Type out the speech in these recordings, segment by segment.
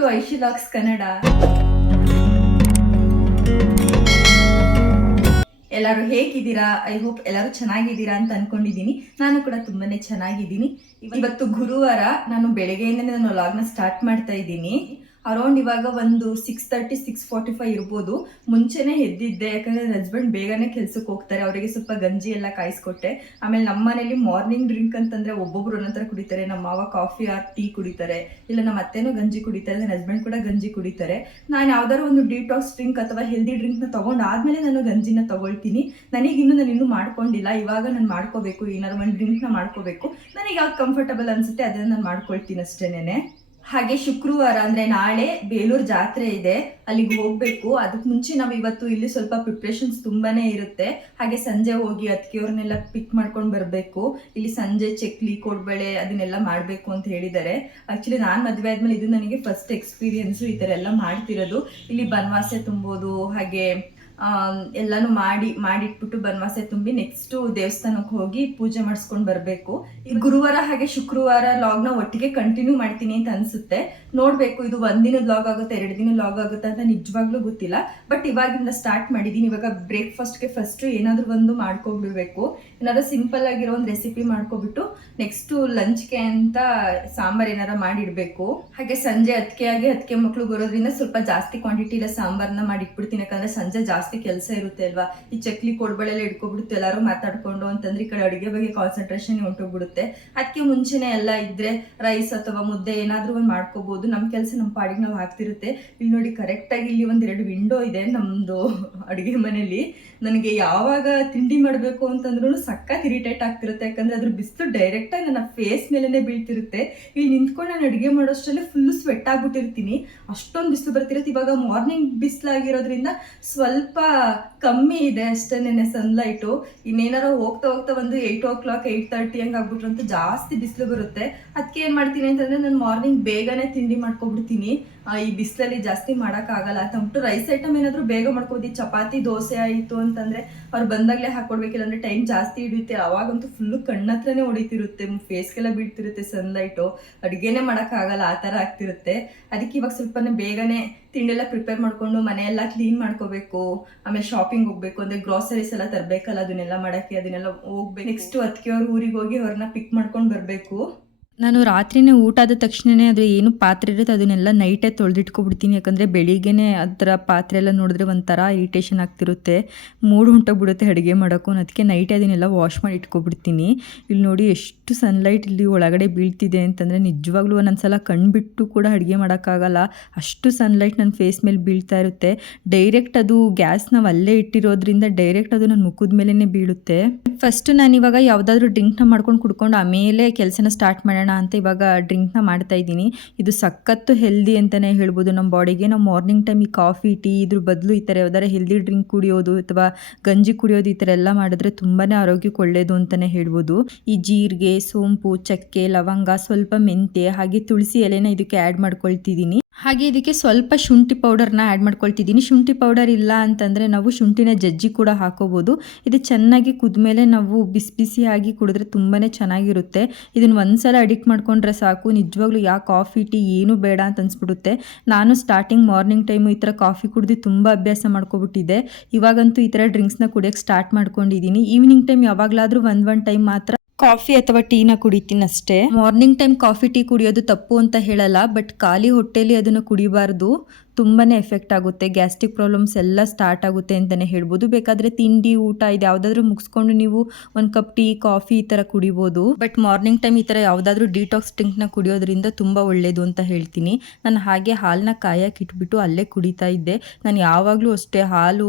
To ಐಶಿಲಾಕ್ಸ್ Kannada. ಎಲ್ಲರೂ ಹೇಗಿದ್ದೀರಾ? I hope ಎಲ್ಲರೂ ಚೆನ್ನಾಗಿದ್ದೀರಾ ಅಂತ ಅನ್ಕೊಂಡಿದ್ದೀನಿ. ನಾನು ಕೂಡ ತುಂಬಾನೇ ಚೆನ್ನಾಗಿದ್ದೀನಿ. ಇವತ್ತು ಗುರುವಾರ ನಾನು ಬೆಳಗ್ಗೆಯಿಂದ ನಾನು ಲಾಗ್ನ ಸ್ಟಾರ್ಟ್ ಮಾಡ್ತಾ ಇದ್ದೀನಿ. ಅರೌಂಡ್ ಇವಾಗ ಒಂದು six thirty six forty five ಇರ್ಬೋದು. ಮುಂಚೆನೇ ಎದ್ದಿದ್ದೆ, ಯಾಕಂದ್ರೆ ನನ್ನ ಹಸ್ಬೆಂಡ್ ಬೇಗನೆ ಕೆಲ್ಸಕ್ಕೆ ಹೋಗ್ತಾರೆ. ಅವರಿಗೆ ಸ್ವಲ್ಪ ಗಂಜಿ ಎಲ್ಲ ಕಾಯಿಸ್ಕೊಟ್ಟೆ. ಆಮೇಲೆ ನಮ್ಮ ಮನೇಲಿ ಮಾರ್ನಿಂಗ್ ಡ್ರಿಂಕ್ ಅಂತಂದ್ರೆ ಒಬ್ಬೊಬ್ರು ಒಂದೊಂಥರ ಕುಡಿತಾರೆ. ನಮ್ಮ ಮಾವ ಕಾಫಿ ಆರ್ ಟೀ ಕುಡಿತಾರೆ. ಇಲ್ಲ ನಮ್ಮ ಅತ್ತೆನೂ ಗಂಜಿ ಕುಡಿತಾರೆ. ನನ್ನ ಹಸ್ಬೆಂಡ್ ಕೂಡ ಗಂಜಿ ಕುಡಿತಾರೆ. ನಾನು ಯಾವ್ದಾದ್ರು ಒಂದು ಡಿಟಾಕ್ಸ್ ಡ್ರಿಂಕ್ ಅಥವಾ ಹೆಲ್ದಿ ಡ್ರಿಂಕ್ನ ತಗೊಂಡಾದ್ಮೇಲೆ ನಾನು ಗಂಜಿನ ತಗೊಳ್ತೀನಿ. ನನಗಿನ್ನೂ ನಾನು ಇನ್ನೂ ಮಾಡ್ಕೊಂಡಿಲ್ಲ. ಇವಾಗ ನಾನು ಮಾಡ್ಕೋಬೇಕು, ಏನಾದ್ರು ಒಂದು ಡ್ರಿಂಕ್ನ ಮಾಡ್ಕೋಬೇಕು. ನನಗೆ ಯಾವ್ದು ಕಂಫರ್ಟಬಲ್ ಅನ್ಸುತ್ತೆ ಅದನ್ನ ನಾನು ಮಾಡ್ಕೊಳ್ತೀನಿ ಅಷ್ಟೇನೆ ಹಾಗೆ ಶುಕ್ರವಾರ ಅಂದ್ರೆ ನಾಳೆ ಬೇಲೂರು ಜಾತ್ರೆ ಇದೆ, ಅಲ್ಲಿಗೆ ಹೋಗ್ಬೇಕು. ಅದಕ್ಕೆ ಮುಂಚೆ ನಾವು ಇವತ್ತು ಇಲ್ಲಿ ಸ್ವಲ್ಪ ಪ್ರಿಪ್ರೇಷನ್ಸ್ ತುಂಬಾನೇ ಇರುತ್ತೆ. ಹಾಗೆ ಸಂಜೆ ಹೋಗಿ ಅದಕ್ಕೆವ್ರನ್ನೆಲ್ಲ ಪಿಕ್ ಮಾಡ್ಕೊಂಡು ಬರಬೇಕು. ಇಲ್ಲಿ ಸಂಜೆ ಚಕ್ಲಿ, ಕೊಡ್ಬೇಳೆ ಅದನ್ನೆಲ್ಲ ಮಾಡಬೇಕು ಅಂತ ಹೇಳಿದ್ದಾರೆ. ಆಕ್ಚುಲಿ ನಾನು ಮದುವೆ ಆದ್ಮೇಲೆ ಇದು ನನಗೆ ಫಸ್ಟ್ ಎಕ್ಸ್ಪೀರಿಯನ್ಸು ಈ ಥರ ಎಲ್ಲ ಮಾಡ್ತಿರೋದು. ಇಲ್ಲಿ ಬನವಾಸೆ ತುಂಬೋದು, ಹಾಗೆ ಎಲ್ಲಾನು ಮಾಡಿ, ಮಾಡಿಟ್ಬಿಟ್ಟು ಬನವಾಸೆ ತುಂಬಿ ನೆಕ್ಸ್ಟ್ ದೇವಸ್ಥಾನಕ್ಕೆ ಹೋಗಿ ಪೂಜೆ ಮಾಡಿಸ್ಕೊಂಡು ಬರಬೇಕು. ಈ ಗುರುವಾರ ಹಾಗೆ ಶುಕ್ರವಾರ ಲಾಗ್ನ ಒಟ್ಟಿಗೆ ಕಂಟಿನ್ಯೂ ಮಾಡ್ತೀನಿ ಅಂತ ಅನ್ಸುತ್ತೆ. ನೋಡ್ಬೇಕು, ಇದು ಒಂದಿನದ ಲಾಗ್ ಆಗುತ್ತೆ, ಎರಡು ದಿನ ಲಾಗ್ ಆಗುತ್ತೆ ಅಂತ ನಿಜವಾಗ್ಲೂ ಗೊತ್ತಿಲ್ಲ. ಬಟ್ ಇವಾಗಿಂದ ಸ್ಟಾರ್ಟ್ ಮಾಡಿದ್ದೀನಿ ಇವಾಗ ಬ್ರೇಕ್ಫಾಸ್ಟ್ಗೆ ಫಸ್ಟ್ ಏನಾದರೂ ಒಂದು ಮಾಡ್ಕೊಬಿಡ್ಬೇಕು. ಏನಾದ್ರು ಸಿಂಪಲ್ ಆಗಿರೋ ಒಂದು ರೆಸಿಪಿ ಮಾಡ್ಕೊಬಿಟ್ಟು ನೆಕ್ಸ್ಟ್ ಲಂಚ್ಗೆ ಅಂತ ಸಾಂಬಾರ್ ಏನಾರ ಮಾಡಿಡ್ಬೇಕು. ಹಾಗೆ ಸಂಜೆ ಅದಕ್ಕೆ ಆಗಿ ಅದಕ್ಕೆ ಮಕ್ಕಳು ಬರೋದ್ರಿಂದ ಸ್ವಲ್ಪ ಜಾಸ್ತಿ ಕ್ವಾಂಟಿಟಿ ಇಲ್ಲ ಸಾಂಬಾರ್ನ ಮಾಡಿ ಇಟ್ಬಿಡ್ತೀನಿ ಯಾಕಂದ್ರೆ ಸಂಜೆ ಜಾಸ್ತಿ ಕೆಲಸ ಇರುತ್ತೆ ಅಲ್ವಾ? ಈ ಚಕ್ಲಿ ಕೊಡ್ಬಳೆಲ್ಲ ಇಟ್ಕೊಬಿಡುತ್ತೆ ಎಲ್ಲರೂ ಮಾತಾಡ್ಕೊಂಡು ಅಂತಂದ್ರೆ ಈ ಕಡೆ ಅಡುಗೆ ಬಗ್ಗೆ ಕಾನ್ಸಂಟ್ರೇಷನ್ ಹೊಂಟೋಗ್ಬಿಡುತ್ತೆ ಅದಕ್ಕೆ ಮುಂಚೆನೆ ಎಲ್ಲ ಇದ್ರೆ ರೈಸ್ ಅಥವಾ ಮುದ್ದೆ ಏನಾದ್ರೂ ಒಂದು ಮಾಡ್ಕೋಬಹುದು ನಮ್ಮ ಕೆಲಸ ನಮ್ಮ ಪಾಡಿಗೆ ನಾವು ಹಾಕ್ತಿರುತ್ತೆ. ಇಲ್ಲಿ ನೋಡಿ ಕರೆಕ್ಟಾಗಿ ಇಲ್ಲಿ ಒಂದೆರಡು ವಿಂಡೋ ಇದೆ ನಮ್ಮದು ಅಡುಗೆ ಮನೆಯಲ್ಲಿ ನನಗೆ ಯಾವಾಗ ತಿಂಡಿ ಮಾಡಬೇಕು ಅಂತಂದ್ರೂ ಸಖತ್ ಇರಿಟೇಟ್ ಆಗ್ತಿರುತ್ತೆ. ಯಾಕಂದ್ರೆ ಅದ್ರ ಬಿಸಿಲು ಡೈರೆಕ್ಟಾಗಿ ನನ್ನ ಫೇಸ್ ಮೇಲೇ ಬೀಳ್ತಿರುತ್ತೆ. ಇಲ್ಲಿ ನಿಂತ್ಕೊಂಡು ನಾನು ಅಡುಗೆ ಮಾಡೋಷ್ಟರಲ್ಲೇ ಫುಲ್ಲು ಸ್ವೆಟ್ ಆಗ್ಬಿಟ್ಟಿರ್ತೀನಿ. ಅಷ್ಟೊಂದು ಬಿಸಿಲು ಬರ್ತಿರುತ್ತೆ. ಇವಾಗ ಮಾರ್ನಿಂಗ್ ಬಿಸಿಲಾಗಿರೋದ್ರಿಂದ ಸ್ವಲ್ಪ ಕಮ್ಮಿ ಇದೆ ಅಷ್ಟೇ ನೆನೆ ಸನ್ಲೈಟು ಇನ್ನೇನಾರು ಹೋಗ್ತಾ ಹೋಗ್ತಾ ಒಂದು eight o'clock eight thirty ಹಂಗೆ ಆಗ್ಬಿಟ್ರಂತೂ ಜಾಸ್ತಿ ಬಿಸಿಲು ಬರುತ್ತೆ. ಅದಕ್ಕೆ ಏನು ಮಾಡ್ತೀನಿ ಅಂತಂದ್ರೆ ನಾನು ಮಾರ್ನಿಂಗ್ ಬೇಗನೆ ತಿಂಡಿ ಮಾಡ್ಕೊಬಿಡ್ತೀನಿ ಈ ಬಿಸಿಲಲ್ಲಿ ಜಾಸ್ತಿ ಮಾಡೋಕ್ಕಾಗಲ್ಲ. ಅಂದ್ಬಿಟ್ಟು ರೈಸ್ ಐಟಮ್ ಏನಾದರೂ ಬೇಗ ಮಾಡ್ಕೋಬೋದು. ಚಪಾತಿ, ದೋಸೆ ಆಯಿತು ಅಂತಂದ್ರೆ ಅವ್ರು ಬಂದಾಗಲೇ ಹಾಕೊಡ್ಬೇಕಿಲ್ಲ ಅಂದ್ರೆ ಟೈಮ್ ಜಾಸ್ತಿ ಹಿಡಿಯುತ್ತೆ. ಅವಾಗಂತೂ ಫುಲ್ ಕಣ್ಣತ್ರನೇ ಹೊಡಿತಿರುತ್ತೆ. ಫೇಸ್ಗೆಲ್ಲ ಬೀಳ್ತಿರುತ್ತೆ ಸನ್ಲೈಟು ಅಡುಗೆನೇ ಮಾಡೋಕ್ಕಾಗಲ್ಲ, ಆ ಥರ ಆಗ್ತಿರುತ್ತೆ. ಅದಕ್ಕೆ ಇವಾಗ ಸ್ವಲ್ಪನೇ ಬೇಗನೆ ತಿಂಡಿ ಎಲ್ಲ ಪ್ರಿಪೇರ್ ಮಾಡ್ಕೊಂಡು ಮನೆಯೆಲ್ಲ ಕ್ಲೀನ್ ಮಾಡ್ಕೋಬೇಕು. ಆಮೇಲೆ ಶಾಪಿಂಗ್ ಹೋಗ್ಬೇಕು ಅಂದ್ರೆ ಗ್ರಾಸರೀಸ್ ಎಲ್ಲ ತರಬೇಕಲ್ಲ, ಅದನ್ನೆಲ್ಲ ಮಾಡಕ್ಕೆ, ಅದನ್ನೆಲ್ಲ ಹೋಗ್ಬೇಕು. ನೆಕ್ಸ್ಟ್ ಅದಕ್ಕೆ ಅವ್ರ ಊರಿಗೆ ಹೋಗಿ ಅವ್ರನ್ನ ಪಿಕ್ ಮಾಡ್ಕೊಂಡು ಬರಬೇಕು. ನಾನು ರಾತ್ರಿನೇ ಊಟ ಆದ ತಕ್ಷಣನೇ ಅದು ಏನು ಪಾತ್ರೆ ಇರುತ್ತೆ ಅದನ್ನೆಲ್ಲ ನೈಟೇ ತೊಳೆದಿಟ್ಕೊಬಿಡ್ತೀನಿ. ಯಾಕಂದರೆ ಬೆಳಿಗ್ಗೆನೇ ಅದರ ಪಾತ್ರೆ ಎಲ್ಲ ನೋಡಿದ್ರೆ ಒಂಥರ ಇರಿಟೇಷನ್ ಆಗ್ತಿರುತ್ತೆ. ಮೂಡ್ ಹೊಂಟೋಗ್ಬಿಡುತ್ತೆ ಅಡುಗೆ ಮಾಡೋಕ್ಕೂ ಅದಕ್ಕೆ ನೈಟೇ ಅದನ್ನೆಲ್ಲ ವಾಶ್ ಮಾಡಿ ಇಟ್ಕೊಬಿಡ್ತೀನಿ. ಇಲ್ಲಿ ನೋಡಿ ಎಷ್ಟು ಸನ್ಲೈಟ್ ಇಲ್ಲಿ ಒಳಗಡೆ ಬೀಳ್ತಿದೆ ಅಂತಂದರೆ ನಿಜವಾಗ್ಲೂ ಒಂದೊಂದ್ಸಲ ಕಣ್ಬಿಟ್ಟು ಕೂಡ ಅಡುಗೆ ಮಾಡೋಕ್ಕಾಗಲ್ಲ. ಅಷ್ಟು ಸನ್ಲೈಟ್ ನನ್ನ ಫೇಸ್ ಮೇಲೆ ಬೀಳ್ತಾ ಇರುತ್ತೆ. ಡೈರೆಕ್ಟ್ ಅದು ಗ್ಯಾಸ್ ನಾವು ಅಲ್ಲೇ ಇಟ್ಟಿರೋದ್ರಿಂದ ಡೈರೆಕ್ಟ್ ಅದು ನನ್ನ ಮುಖದ ಮೇಲೇ ಬೀಳುತ್ತೆ. ಫಸ್ಟ್ ನಾನು ಇವಾಗ ಯಾವುದಾದ್ರೂ ಡ್ರಿಂಕ್ನ ಮಾಡ್ಕೊಂಡು ಕುಡ್ಕೊಂಡು ಆಮೇಲೆ ಕೆಲಸನ ಸ್ಟಾರ್ಟ್ ಮಾಡೋಣ ಅಂತ ಇವಾಗ ಡ್ರಿಂಕ್ನ ಮಾಡ್ತಾ ಇದ್ದೀನಿ. ಇದು ಸಖತ್ತು ಹೆಲ್ದಿ ಅಂತಲೇ ಹೇಳ್ಬೋದು. ನಮ್ಮ ಬಾಡಿಗೆ ನಾವು ಮಾರ್ನಿಂಗ್ ಟೈಮ್ ಈ ಕಾಫಿ ಟೀ ಇದ್ರ ಬದಲು ಈ ಥರ ಯಾವ್ದಾರ ಹೆಲ್ದಿ ಡ್ರಿಂಕ್ ಕುಡಿಯೋದು ಅಥವಾ ಗಂಜಿ ಕುಡಿಯೋದು ಈ ಥರ ಎಲ್ಲ ಮಾಡಿದ್ರೆ ತುಂಬಾ ಆರೋಗ್ಯಕ್ಕೆ ಒಳ್ಳೆಯದು ಅಂತಲೇ ಹೇಳ್ಬೋದು. ಈ ಜೀರಿಗೆ, ಸೋಂಪು, ಚಕ್ಕೆ, ಲವಂಗ ಸ್ವಲ್ಪ ಮೆಂತೆ ಹಾಗೆ ತುಳಸಿ ಎಲೆನ ಇದಕ್ಕೆ ಆ್ಯಡ್ ಮಾಡ್ಕೊಳ್ತಿದ್ದೀನಿ. ಹಾಗೆ ಇದಕ್ಕೆ ಸ್ವಲ್ಪ ಶುಂಠಿ ಪೌಡರ್ನ ಆ್ಯಡ್ ಮಾಡ್ಕೊಳ್ತಿದ್ದೀನಿ. ಶುಂಠಿ ಪೌಡರ್ ಇಲ್ಲ ಅಂತಂದರೆ ನಾವು ಶುಂಠಿನ ಜಜ್ಜಿ ಕೂಡ ಹಾಕೋಬೋದು. ಇದು ಚೆನ್ನಾಗಿ ಕುದ್ಮೇಲೆ ನಾವು ಬಿಸಿ ಬಿಸಿಯಾಗಿ ಕುಡಿದ್ರೆ ತುಂಬಾ ಚೆನ್ನಾಗಿರುತ್ತೆ. ಇದನ್ನು ಒಂದ್ಸಲ ಅಡಿಕ್ಟ್ ಮಾಡ್ಕೊಂಡ್ರೆ ಸಾಕು. ನಿಜವಾಗ್ಲೂ ಯಾ ಕಾಫಿ ಟೀ ಏನೂ ಬೇಡ ಅಂತ ಅನ್ಸ್ಬಿಡುತ್ತೆ. ನಾನು ಸ್ಟಾರ್ಟಿಂಗ್ ಮಾರ್ನಿಂಗ್ ಟೈಮು ಈ ಥರ ಕಾಫಿ ಕುಡಿದು ತುಂಬ ಅಭ್ಯಾಸ ಮಾಡ್ಕೊಬಿಟ್ಟಿದ್ದೆ. ಇವಾಗಂತೂ ಈ ಥರ ಡ್ರಿಂಕ್ಸ್ನ ಕುಡಿಯೋಕ್ಕೆ ಸ್ಟಾರ್ಟ್ ಮಾಡ್ಕೊಂಡಿದ್ದೀನಿ. ಈವ್ನಿಂಗ್ ಟೈಮ್ ಯಾವಾಗಲಾದರೂ ಒಂದು ಒನ್ ಟೈಮ್ ಮಾತ್ರ ಕಾಫಿ ಅಥವಾ ಟೀನ ಕುಡಿತೀನಿ ಅಷ್ಟೇ ಮಾರ್ನಿಂಗ್ ಟೈಮ್ ಕಾಫಿ ಟೀ ಕುಡಿಯೋದು ತಪ್ಪು ಅಂತ ಹೇಳಲ್ಲ ಬಟ್ ಖಾಲಿ ಹೊಟ್ಟೆಲಿ ಅದನ್ನು ಕುಡಿಬಾರ್ದು. ತುಂಬಾ ಎಫೆಕ್ಟ್ ಆಗುತ್ತೆ, ಗ್ಯಾಸ್ಟ್ರಿಕ್ ಪ್ರಾಬ್ಲಮ್ಸ್ ಎಲ್ಲ ಸ್ಟಾರ್ಟ್ ಆಗುತ್ತೆ ಅಂತಲೇ ಹೇಳ್ಬೋದು. ಬೇಕಾದರೆ ತಿಂಡಿ, ಊಟ ಇದು ಯಾವುದಾದ್ರೂ ಮುಗಿಸ್ಕೊಂಡು ನೀವು ಒಂದು ಕಪ್ ಟೀ, ಕಾಫಿ ಈ ಥರ ಕುಡಿಬೋದು. ಬಟ್ ಮಾರ್ನಿಂಗ್ ಟೈಮ್ ಈ ಥರ ಯಾವುದಾದ್ರೂ ಡಿಟಾಕ್ಸ್ ಡ್ರಿಂಕ್ನ ಕುಡಿಯೋದ್ರಿಂದ ತುಂಬ ಒಳ್ಳೆಯದು ಅಂತ ಹೇಳ್ತೀನಿ. ನಾನು ಹಾಗೆ ಹಾಲನ್ನ ಕಾಯಕ್ಕೆ ಇಟ್ಬಿಟ್ಟು ಅಲ್ಲೇ ಕುಡಿತಾ ಇದ್ದೆ. ನಾನು ಯಾವಾಗಲೂ ಅಷ್ಟೇ ಹಾಲು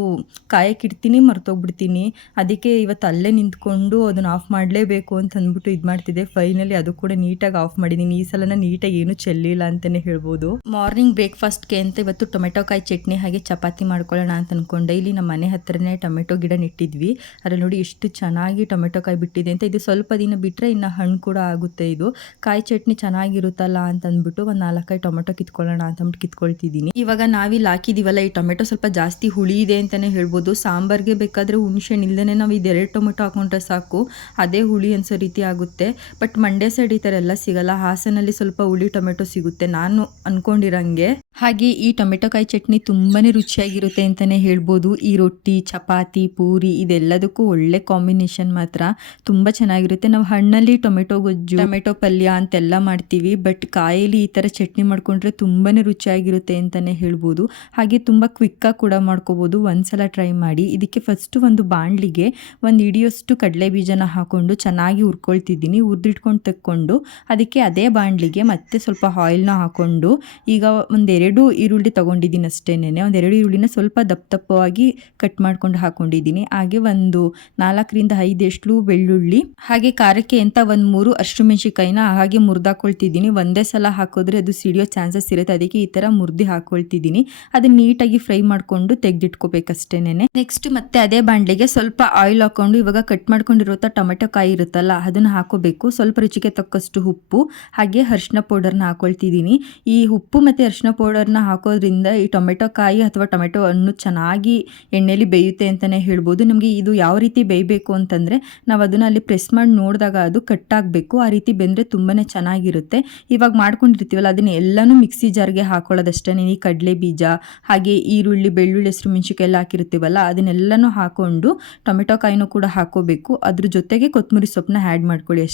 ಕಾಯಕ್ಕೆ ಇಡ್ತೀನಿ, ಮರ್ತೋಗ್ಬಿಡ್ತೀನಿ. ಅದಕ್ಕೆ ಇವತ್ತು ಅಲ್ಲೇ ನಿಂತ್ಕೊಂಡು ಅದನ್ನು ಆಫ್ ಮಾಡಲೇಬೇಕು ಅಂತ ಅಂದ್ಬಿಟ್ಟು ಇದು ಮಾಡ್ತಿದ್ದೆ. ಫೈನಲಿ ಅದು ಕೂಡ ನೀಟಾಗಿ ಆಫ್ ಮಾಡಿದ್ದೀನಿ. ಈ ಸಲನ ನೀಟಾಗಿ ಏನು ಚೆಲ್ಲಿಲ್ಲ ಅಂತಲೇ ಹೇಳ್ಬೋದು. ಮಾರ್ನಿಂಗ್ ಬ್ರೇಕ್ಫಾಸ್ಟ್ಗೆ ಅಂತ ಇವತ್ತು ಇವತ್ತು ಟೊಮೆಟೊ ಕಾಯಿ ಚಟ್ನಿ ಹಾಗೆ ಚಪಾತಿ ಮಾಡ್ಕೊಳ್ಳೋಣ ಅಂತ ಅಂದ್ಕೊಂಡೆ ಇಲ್ಲಿ ನಮ್ಮ ಮನೆ ಹತ್ರನೇ ಟೊಮೆಟೊ ಗಿಡ ನೆಟ್ಟಿದ್ವಿ. ಅದ್ರಲ್ಲಿ ನೋಡಿ ಎಷ್ಟು ಚೆನ್ನಾಗಿ ಟೊಮೆಟೊ ಕಾಯಿ ಬಿಟ್ಟಿದೆ ಅಂತ. ಇದು ಸ್ವಲ್ಪ ದಿನ ಬಿಟ್ಟರೆ ಇನ್ನು ಹಣ್ಣು ಕೂಡ ಆಗುತ್ತೆ ಇದು. ಕಾಯಿ ಚಟ್ನಿ ಚೆನ್ನಾಗಿರುತ್ತಲ್ಲ ಅಂತ ಅಂದ್ಬಿಟ್ಟು ಒಂದು ನಾಲ್ಕೈದು ಟೊಮೆಟೊ ಕಿತ್ಕೊಳ್ಳೋಣ ಅಂತ ಅಂದ್ಬಿಟ್ಟು ಕಿತ್ಕೊಳ್ತಿದ್ದೀನಿ. ಇವಾಗ ನಾವಿಲ್ಲಿ ಹಾಕಿದೀವಲ್ಲ, ಈ ಟೊಮೆಟೊ ಸ್ವಲ್ಪ ಜಾಸ್ತಿ ಹುಳಿ ಇದೆ ಅಂತಲೇ ಹೇಳ್ಬೋದು. ಸಾಂಬಾರ್ಗೆ ಬೇಕಾದರೆ ಹುಣಸೆ ಇಲ್ಲದೇ ನಾವು ಇದೆರಡು ಟೊಮೆಟೊ ಹಾಕೊಂಡ್ರೆ ಸಾಕು. ಅದೇ ಹುಳಿ ಅನ್ಸೋ ರೀತಿ ಆಗುತ್ತೆ. ಬಟ್ ಮಂಡ್ಯ ಸೈಡ್ ಈ ಥರ ಎಲ್ಲ ಸಿಗಲ್ಲ. ಹಾಸನಲ್ಲಿ ಸ್ವಲ್ಪ ಹುಳಿ ಟೊಮೆಟೊ ಸಿಗುತ್ತೆ. ನಾನು ಅನ್ಕೊಂಡಿರಂಗೆ. ಹಾಗೆ ಈ ಟೊಮೆಟೊ ಕಾಯಿ ಚಟ್ನಿ ತುಂಬಾ ರುಚಿಯಾಗಿರುತ್ತೆ ಅಂತಲೇ ಹೇಳ್ಬೋದು. ಈ ರೊಟ್ಟಿ, ಚಪಾತಿ, ಪೂರಿ ಇದೆಲ್ಲದಕ್ಕೂ ಒಳ್ಳೆ ಕಾಂಬಿನೇಷನ್ ಮಾತ್ರ. ತುಂಬ ಚೆನ್ನಾಗಿರುತ್ತೆ. ನಾವು ಹಣ್ಣಲ್ಲಿ ಟೊಮೆಟೊ, ಗೊಜ್ಜು, ಟೊಮೆಟೊ ಪಲ್ಯ ಅಂತೆಲ್ಲ ಮಾಡ್ತೀವಿ. ಬಟ್ ಕಾಯಲ್ಲಿ ಈ ಥರ ಚಟ್ನಿ ಮಾಡಿಕೊಂಡ್ರೆ ತುಂಬಾ ರುಚಿಯಾಗಿರುತ್ತೆ ಅಂತಲೇ ಹೇಳ್ಬೋದು. ಹಾಗೆ ತುಂಬ ಕ್ವಿಕ್ಕಾಗಿ ಕೂಡ ಮಾಡ್ಕೋಬೋದು. ಒಂದ್ಸಲ ಟ್ರೈ ಮಾಡಿ. ಇದಕ್ಕೆ ಫಸ್ಟು ಒಂದು ಬಾಣಲಿಗೆ ಒಂದು ಹಿಡಿಯೋಷ್ಟು ಕಡಲೆ ಬೀಜನ ಹಾಕ್ಕೊಂಡು ಚೆನ್ನಾಗಿ ಹುರ್ಕೊಳ್ತಿದ್ದೀನಿ. ಹುರಿದಿಟ್ಕೊಂಡು ತಕ್ಕೊಂಡು ಅದಕ್ಕೆ ಅದೇ ಬಾಣಲಿಗೆ ಮತ್ತೆ ಸ್ವಲ್ಪ ಆಯಿಲ್ನ ಹಾಕ್ಕೊಂಡು ಈಗ ಒಂದೆರಡು ಈರುಳ್ಳಿ ತೊಗೊಂಡಿದ್ದೀನಿ ಅಷ್ಟೇನೆ ಒಂದೆರಡು ಈರುಳ್ಳಿನ ಸ್ವಲ್ಪ ದಪ್ಪ ದಪ್ಪವಾಗಿ ಕಟ್ ಮಾಡ್ಕೊಂಡು ಹಾಕೊಂಡಿದ್ದೀನಿ. ಹಾಗೆ ಒಂದು ನಾಲ್ಕರಿಂದ ಐದು ಎಷ್ಟಲು ಬೆಳ್ಳುಳ್ಳಿ, ಹಾಗೆ ಖಾರಕ್ಕೆ ಅಂತ ಒಂದು ಮೂರು ಅಷ್ಟು ಮೆಣಸಿಕಾಯಿನ ಹಾಗೆ ಮುರಿದಾಕೊಳ್ತಿದ್ದೀನಿ. ಒಂದೇ ಸಲ ಹಾಕಿದ್ರೆ ಅದು ಸಿಡಿಯೋ ಚಾನ್ಸಸ್ ಇರುತ್ತೆ. ಅದಕ್ಕೆ ಈ ಥರ ಮುರಿದು ಹಾಕೊಳ್ತಿದ್ದೀನಿ. ಅದನ್ನ ನೀಟಾಗಿ ಫ್ರೈ ಮಾಡಿಕೊಂಡು ತೆಗೆದಿಟ್ಕೋಬೇಕಷ್ಟೇನೆ ನೆಕ್ಸ್ಟ್ ಮತ್ತೆ ಅದೇ ಬಾಣಲಿಗೆ ಸ್ವಲ್ಪ ಆಯಿಲ್ ಹಾಕೊಂಡು ಇವಾಗ ಕಟ್ ಮಾಡ್ಕೊಂಡಿರುವಂಥ ಟೊಮೆಟೊ ಕಾಯಿ ಇರುತ್ತಲ್ಲ, ಅದನ್ನ ಹಾಕೋಬೇಕು. ಸ್ವಲ್ಪ ರುಚಿಗೆ ತಕ್ಕಷ್ಟು ಉಪ್ಪು, ಹಾಗೆ ಅರ್ಶಿನ ಪೌಡರ್ನ ಹಾಕೊಳ್ತಿದ್ದೀನಿ. ಈ ಉಪ್ಪು ಮತ್ತು ಅರ್ಶಿನ ಪೌಡರ್ನ ಹಾಕೋದ್ರಿಂದ ಈ ಟೊಮೆಟೊ ಕಾಯಿ ಅಥವಾ ಟೊಮೆಟೊ ಹಣ್ಣು ಚೆನ್ನಾಗಿ ಎಣ್ಣೆಯಲ್ಲಿ ಬೇಯುತ್ತೆ ಅಂತಲೇ ಹೇಳ್ಬೋದು. ನಮಗೆ ಇದು ಯಾವ ರೀತಿ ಬೇಯಬೇಕು ಅಂತಂದರೆ ನಾವು ಅದನ್ನು ಅಲ್ಲಿ ಪ್ರೆಸ್ ಮಾಡಿ ನೋಡಿದಾಗ ಅದು ಕಟ್ಟಾಗಬೇಕು ಆ ರೀತಿ ಬೆಂದರೆ ತುಂಬಾ ಚೆನ್ನಾಗಿರುತ್ತೆ. ಇವಾಗ ಮಾಡ್ಕೊಂಡಿರ್ತೀವಲ್ಲ, ಅದನ್ನ ಎಲ್ಲನೂ ಮಿಕ್ಸಿ ಜಾರ್ಗೆ ಹಾಕೊಳ್ಳೋದಷ್ಟೇ. ಈ ಕಡಲೆ ಬೀಜ, ಹಾಗೆ ಈರುಳ್ಳಿ, ಬೆಳ್ಳುಳ್ಳಿ, ಹೆಸರು ಮೆಣಸಿಕಾಯಿ ಎಲ್ಲ ಹಾಕಿರ್ತೀವಲ್ಲ, ಅದನ್ನೆಲ್ಲನೂ ಹಾಕೊಂಡು ಟೊಮೆಟೊ ಕಾಯಿನೂ ಕೂಡ ಹಾಕೋಬೇಕು. ಅದ್ರ ಜೊತೆಗೆ ಕೊತ್ತಂಬರಿ ಸೊಪ್ಪನ್ನ ಆ್ಯಡ್ ಮಾಡ್ಕೊಳ್ಳಿ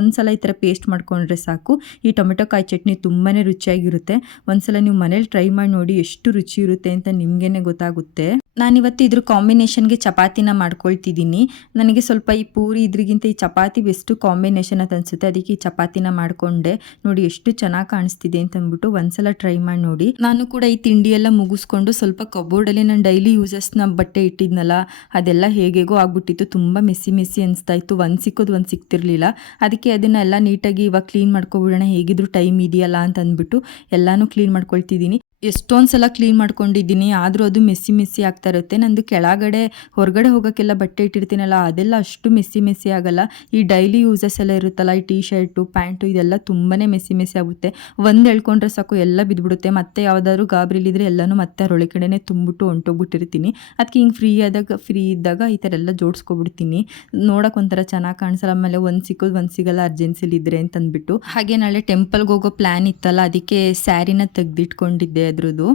ಒಂದು ಒಂದ್ಸಲ ಈ ಥರ ಪೇಸ್ಟ್ ಮಾಡ್ಕೊಂಡ್ರೆ ಸಾಕು. ಈ ಟೊಮೆಟೊ ಕಾಯಿ ಚಟ್ನಿ ತುಂಬಾ ರುಚಿಯಾಗಿರುತ್ತೆ. ಒಂದ್ಸಲ ನೀವು ಮನೇಲಿ ಟ್ರೈ ಮಾಡಿ ನೋಡಿ ಎಷ್ಟು ರುಚಿ ಇರುತ್ತೆ ಅಂತ ನಿಮ್ಗೆನೆ ಗೊತ್ತಾಗುತ್ತೆ. ನಾನಿವತ್ತು ಇದ್ರ ಕಾಂಬಿನೇಷನ್ಗೆ ಚಪಾತಿನ ಮಾಡ್ಕೊಳ್ತಿದ್ದೀನಿ. ನನಗೆ ಸ್ವಲ್ಪ ಈ ಪೂರಿ ಇದ್ರಿಗಿಂತ ಈ ಚಪಾತಿ ಬೆಸ್ಟು ಕಾಂಬಿನೇಷನ್ ಅಂತ ಅನ್ಸುತ್ತೆ. ಅದಕ್ಕೆ ಈ ಚಪಾತಿನ ಮಾಡಿಕೊಂಡೆ. ನೋಡಿ ಎಷ್ಟು ಚೆನ್ನಾಗಿ ಕಾಣಿಸ್ತಿದೆ ಅಂತ ಅಂದ್ಬಿಟ್ಟು ಒಂದ್ಸಲ ಟ್ರೈ ಮಾಡಿ ನೋಡಿ. ನಾನು ಕೂಡ ಈ ತಿಂಡಿ ಎಲ್ಲ ಮುಗಿಸ್ಕೊಂಡು ಸ್ವಲ್ಪ ಕಬೋರ್ಡಲ್ಲಿ ನಾನು ಡೈಲಿ ಯೂಸಸ್ನ ಬಟ್ಟೆ ಇಟ್ಟಿದ್ನಲ್ಲ, ಅದೆಲ್ಲ ಹೇಗೆಗೋ ಆಗ್ಬಿಟ್ಟಿತ್ತು. ತುಂಬ ಮೆಸ್ಸಿ ಮೆಸ್ಸಿ ಅನಿಸ್ತಾ ಇತ್ತು. ಒಂದು ಸಿಕ್ಕೋದು ಒಂದು ಸಿಕ್ತಿರ್ಲಿಲ್ಲ. ಅದಕ್ಕೆ ಅದನ್ನೆಲ್ಲ ನೀಟಾಗಿ ಇವಾಗ ಕ್ಲೀನ್ ಮಾಡ್ಕೊಬಿಡೋಣ. ಹೇಗಿದ್ರು ಟೈಮ್ ಇದೆಯಲ್ಲ ಅಂತ ಅಂದ್ಬಿಟ್ಟು ಎಲ್ಲಾನು ಕ್ಲೀನ್ ಮಾಡ್ಕೊಳ್ತಿದ್ದೀನಿ. ಎಷ್ಟೊಂದು ಸಲ ಕ್ಲೀನ್ ಮಾಡ್ಕೊಂಡಿದ್ದೀನಿ, ಆದರೂ ಅದು ಮೆಸ್ಸಿ ಮೆಸ್ಸಿ ಆಗ್ತಾ ಇರುತ್ತೆ. ನಂದು ಕೆಳಗಡೆ, ಹೊರಗಡೆ ಹೋಗೋಕ್ಕೆಲ್ಲ ಬಟ್ಟೆ ಇಟ್ಟಿರ್ತೀನಲ್ಲ, ಅದೆಲ್ಲ ಅಷ್ಟು ಮೆಸ್ಸಿ ಮೆಸ್ಸಿ ಆಗಲ್ಲ. ಈ ಡೈಲಿ ಯೂಸಸ್ ಎಲ್ಲ ಇರುತ್ತಲ್ಲ, ಈ ಟೀ ಶರ್ಟು ಪ್ಯಾಂಟು ಇದೆಲ್ಲ ತುಂಬಾ ಮೆಸ್ಸಿ ಮೆಸ್ಸಿ ಆಗುತ್ತೆ. ಒಂದು ಎಳ್ಕೊಂಡ್ರೆ ಸಾಕು, ಎಲ್ಲ ಬಿದ್ದುಬಿಡುತ್ತೆ ಮತ್ತೆ ಯಾವುದಾದ್ರೂ ಗಾಬರಿಲಿದ್ರೆ ಎಲ್ಲನೂ ಮತ್ತೆ ಅದರೊಳಗಡೆನೆ ತುಂಬಿಟ್ಟು ಹೊಂಟೋಗ್ಬಿಟ್ಟಿರ್ತೀನಿ. ಅದಕ್ಕೆ ಹಿಂಗೆ ಫ್ರೀ ಆದಾಗ ಫ್ರೀ ಇದ್ದಾಗ ಈ ಥರ ಎಲ್ಲ ಜೋಡಿಸ್ಕೊಬಿಡ್ತೀನಿ. ನೋಡೋಕೆ ಒಂಥರ ಚೆನ್ನಾಗಿ ಕಾಣಿಸಲ್ಲ. ಆಮೇಲೆ ಒಂದು ಸಿಕ್ಕೋದು ಒಂದು ಸಿಗಲ್ಲ ಅರ್ಜೆನ್ಸಿಲಿ ಇದ್ರೆ ಅಂತ ಅಂದ್ಬಿಟ್ಟು ಹಾಗೆ ನಾಳೆ ಟೆಂಪಲ್ಗೆ ಹೋಗೋ ಪ್ಲ್ಯಾನ್ ಇತ್ತಲ್ಲ, ಅದಕ್ಕೆ ಸ್ಯಾರಿನ ತೆಗ್ದಿಟ್ಕೊಂಡಿದ್ದೆ. ಅದ್ರದ್ದು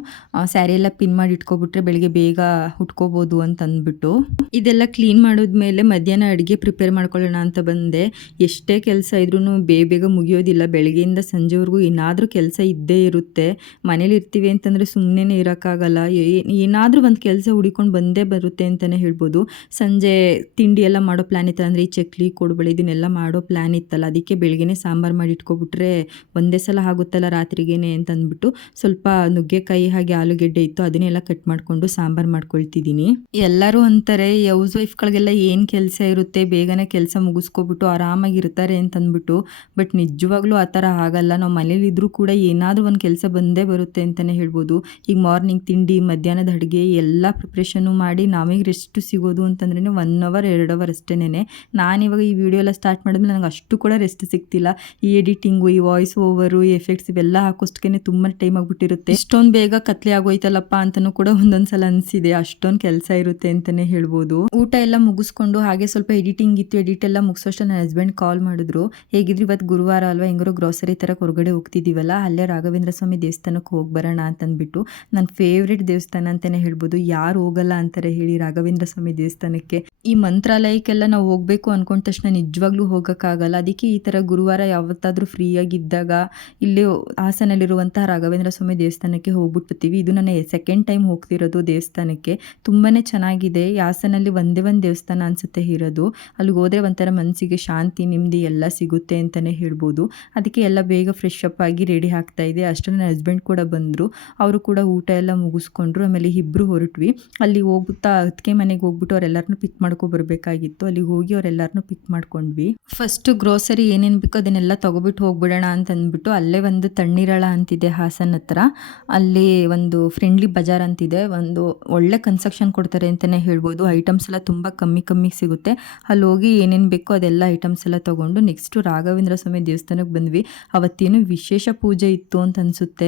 ಸ್ಯಾರಿ ಎಲ್ಲ ಪಿನ್ ಮಾಡಿ ಇಟ್ಕೊಬಿಟ್ರೆ ಬೆಳಿಗ್ಗೆ ಬೇಗ ಉಟ್ಕೋಬೋದು ಅಂತ ಅಂದ್ಬಿಟ್ಟು ಇದೆಲ್ಲ ಕ್ಲೀನ್ ಮಾಡಿದ್ಮೇಲೆ ಮಧ್ಯಾಹ್ನ ಅಡುಗೆ ಪ್ರಿಪೇರ್ ಮಾಡ್ಕೊಳ್ಳೋಣ ಅಂತ ಬಂದೆ. ಎಷ್ಟೇ ಕೆಲಸ ಇದ್ರೂ ಬೇಗ ಬೇಗ ಮುಗಿಯೋದಿಲ್ಲ. ಬೆಳಗ್ಗೆಯಿಂದ ಸಂಜೆವರೆಗೂ ಏನಾದರೂ ಕೆಲಸ ಇದ್ದೇ ಇರುತ್ತೆ. ಮನೇಲಿ ಇರ್ತೀವಿ ಅಂತಂದರೆ ಸುಮ್ಮನೆ ಇರೋಕ್ಕಾಗಲ್ಲ. ಏನಾದರೂ ಒಂದು ಕೆಲಸ ಹುಡಿಕೊಂಡು ಬಂದೇ ಬರುತ್ತೆ ಅಂತಲೇ ಹೇಳ್ಬೋದು. ಸಂಜೆ ತಿಂಡಿ ಎಲ್ಲ ಮಾಡೋ ಪ್ಲ್ಯಾನ್ ಇತ್ತಲ್ಲ, ಅಂದರೆ ಈ ಚಕ್ಲಿ, ಕೊಡುಬಳೆ ಇದನ್ನೆಲ್ಲ ಮಾಡೋ ಪ್ಲ್ಯಾನ್ ಇತ್ತಲ್ಲ. ಅದಕ್ಕೆ ಬೆಳಗ್ಗೆ ಸಾಂಬಾರು ಮಾಡಿ ಇಟ್ಕೊಬಿಟ್ರೆ ಒಂದೇ ಸಲ ಆಗುತ್ತಲ್ಲ ರಾತ್ರಿಗೇನೆ ಅಂತ ಅಂದ್ಬಿಟ್ಟು ಸ್ವಲ್ಪ ನುಗ್ಗೆಕಾಯಿ ಹಾಗೆ ಆಲೂಗೆಡ್ಡೆ ಇತ್ತು, ಅದನ್ನೆಲ್ಲ ಕಟ್ ಮಾಡಿಕೊಂಡು ಸಾಂಬಾರು ಮಾಡ್ಕೊಳ್ತಿದ್ದೀನಿ. ಎಲ್ಲರೂ ಅಂತಾರೆ ಹೌಸ್ ವೈಫ್ಗಳಿಗೆಲ್ಲ ಏನು ಕೆಲಸ ಇರುತ್ತೆ, ಬೇಗನೆ ಕೆಲಸ ಮುಗಿಸ್ಕೊಬಿಟ್ಟು ಆರಾಮಾಗಿರ್ತಾರೆ ಅಂತಂದ್ಬಿಟ್ಟು, ಬಟ್ ನಿಜವಾಗ್ಲೂ ಆ ಥರ ಆಗಲ್ಲ. ನಾವು ಮನೇಲಿದ್ದರೂ ಕೂಡ ಏನಾದರೂ ಒಂದು ಕೆಲಸ ಬಂದೇ ಬರುತ್ತೆ ಅಂತಲೇ ಹೇಳ್ಬೋದು. ಈಗ ಮಾರ್ನಿಂಗ್ ತಿಂಡಿ, ಮಧ್ಯಾಹ್ನದ ಅಡುಗೆ, ಎಲ್ಲ ಪ್ರಿಪ್ರೇಷನು ಮಾಡಿ ನಮಗೆ ರೆಸ್ಟ್ ಸಿಗೋದು ಅಂತಂದ್ರೆ ಒನ್ ಅವರ್, ಎರಡು ಅವರ್ ಅಷ್ಟೇನೆ ನಾನಿವಾಗ ಈ ವಿಡಿಯೋ ಎಲ್ಲ ಸ್ಟಾರ್ಟ್ ಮಾಡಿದ್ಮೇಲೆ ನನಗೆ ಅಷ್ಟು ಕೂಡ ರೆಸ್ಟ್ ಸಿಗ್ತಿಲ್ಲ. ಈ ಎಡಿಟಿಂಗು, ಈ ವಾಯ್ಸ್ ಓವರು, ಈ ಎಫೆಕ್ಟ್ಸ್ ಇವೆಲ್ಲ ಹಾಕೋಷ್ಟಕ್ಕೆ ತುಂಬ ಟೈಮ್ ಆಗಿಬಿಟ್ಟಿರುತ್ತೆ. ಇಷ್ಟೊಂದು ಬೇಗ ಕತ್ಲೆ ಆಗೋಯ್ತಲ್ಲಪ್ಪ ಅಂತಲೂ ಕೂಡ ಒಂದೊಂದು ಸಲ ಅನಿಸಿದೆ. ಅಷ್ಟೊಂದು ಕೆಲಸ ಇರುತ್ತೆ ಅಂತಲೇ ಹೇಳ್ಬೋದು. ಊಟ ಎಲ್ಲ ಮುಗಿಸ್ಕೊಂಡು ಹಾಗೆ ಸ್ವಲ್ಪ ಎಡಿಟಿಂಗ್ ಇತ್ತು ಎಡಿಟ್ ಎಲ್ಲ ಮುಗಿಸೋಷ್ಟು ನನ್ನ ಹಸ್ಬೆಂಡ್ ಕಾಲ್ ಮಾಡಿದ್ರು. ಹೇಗಿದ್ರು ಇವತ್ತು ಗುರುವಾರ ಅಲ್ವಾ ಹೆಂಗಾರು ಗ್ರೋಸರಿ ಥರ ಹೊರಗಡೆ ಹೋಗ್ತಿದ್ದೀವಲ್ಲ ಅಲ್ಲೇ ರಾಘವೇಂದ್ರ ಸ್ವಾಮಿ ದೇವಸ್ಥಾನಕ್ಕೆ ಹೋಗಿ ಬರೋಣ ಅಂತಂದ್ಬಿಟ್ಟು ನನ್ನ ಫೇವ್ರೆಟ್ ದೇವಸ್ಥಾನ ಅಂತಲೇ ಹೇಳ್ಬೋದು. ಯಾರು ಹೋಗಲ್ಲ ಅಂತಾರೆ ಹೇಳಿ ರಾಘವೇಂದ್ರ ಸ್ವಾಮಿ ದೇವಸ್ಥಾನಕ್ಕೆ. ಈ ಮಂತ್ರಾಲಯಕ್ಕೆಲ್ಲ ನಾವು ಹೋಗಬೇಕು ಅಂದ್ಕೊಂಡ ತಕ್ಷಣ ನಿಜವಾಗ್ಲೂ ಹೋಗೋಕ್ಕಾಗಲ್ಲ. ಅದಕ್ಕೆ ಈ ಥರ ಗುರುವಾರ ಯಾವತ್ತಾದರೂ ಫ್ರೀಯಾಗಿದ್ದಾಗ ಇಲ್ಲಿ ಹಾಸನಲ್ಲಿರುವಂತಹ ರಾಘವೇಂದ್ರ ಸ್ವಾಮಿ ದೇವಸ್ಥಾನಕ್ಕೆ ಹೋಗ್ಬಿಟ್ಟು ಇದು ನನ್ನ ಸೆಕೆಂಡ್ ಟೈಮ್ ಹೋಗ್ತಿರೋದು ದೇವಸ್ಥಾನಕ್ಕೆ. ತುಂಬಾ ಚೆನ್ನಾಗಿದೆ. ಈ ಹಾಸನಲ್ಲಿ ಒಂದೇ ಒಂದು ದೇವಸ್ಥಾನ ಅನಿಸುತ್ತೆ ಇರೋದು. ಅಲ್ಲಿಗೆ ಹೋದರೆ ಒಂಥರ ಮನಸ್ಸಿಗೆ ಶಾಂತಿ, ನೆಮ್ಮದಿ ಎಲ್ಲ ಸಿಗುತ್ತೆ ಅಂತಲೇ ಹೇಳ್ಬೋದು. ಅದಕ್ಕೆ ಎಲ್ಲ ಬೇಗ ಫ್ರೆಶ್ ಅಪ್ ಆಗಿ ರೆಡಿ ಆಗ್ತಾ ಇದೆ. ಅಷ್ಟು ನನ್ನ ಹಸ್ಬೆಂಡ್ ಕೂಡ ಬಂದರು. ಅವರು ಕೂಡ ಊಟ ಎಲ್ಲ ಮುಗಿಸ್ಕೊಂಡ್ರು. ಆಮೇಲೆ ಇಬ್ಬರು ಹೊರಟ್ವಿ. ಅಲ್ಲಿ ಹೋಗ್ಬಿಟ್ಟು ಅದಕ್ಕೆ ಮನೆಗೆ ಹೋಗ್ಬಿಟ್ಟು ಅವರೆಲ್ಲರನ್ನೂ ಪಿಕ್ ಮಾಡ್ಕೊ ಬರಬೇಕಾಗಿತ್ತು. ಅಲ್ಲಿಗೆ ಹೋಗಿ ಅವರೆಲ್ಲರನ್ನೂ ಪಿಕ್ ಮಾಡ್ಕೊಂಡ್ವಿ. ಫಸ್ಟು ಗ್ರೋಸರಿ ಏನೇನು ಬೇಕೋ ಅದನ್ನೆಲ್ಲ ತೊಗೊಬಿಟ್ಟು ಹೋಗ್ಬಿಡೋಣ ಅಂತ ಅಂದ್ಬಿಟ್ಟು ಅಲ್ಲೇ ಒಂದು ತಣ್ಣೀರಳ ಅಂತಿದೆ ಹಾಸನ್ ಹತ್ರ. ಅಲ್ಲಿ ಒಂದು ಫ್ರೆಂಡ್ಲಿ ಬಜಾರ್ ಅಂತಿದೆ. ಒಂದು ಒಳ್ಳೆ ಕನ್ಸ್ಟ್ರಕ್ಷನ್ ಕೊಡ್ತಾರೆ ಅಂತಲೇ ಹೇಳ್ಬೋದು. ಐಟಮ್ಸ್ ಎಲ್ಲ ತುಂಬ ಕಮ್ಮಿ ಕಮ್ಮಿ ಸಿಗುತ್ತೆ. ಅಲ್ಲಿ ಹೋಗಿ ಏನೇನು ಬೇಕೋ ಅದೆಲ್ಲ ಐಟಮ್ಸ್ ಎಲ್ಲ ತೊಗೊಂಡು ನೆಕ್ಸ್ಟು ರಾಘವೇಂದ್ರ ಸ್ವಾಮಿ ದೇವಸ್ಥಾನಕ್ಕೆ ಬಂದ್ವಿ. ಅವತ್ತೇನು ವಿಶೇಷ ಪೂಜೆ ಇತ್ತು ಅಂತ ಅನಿಸುತ್ತೆ.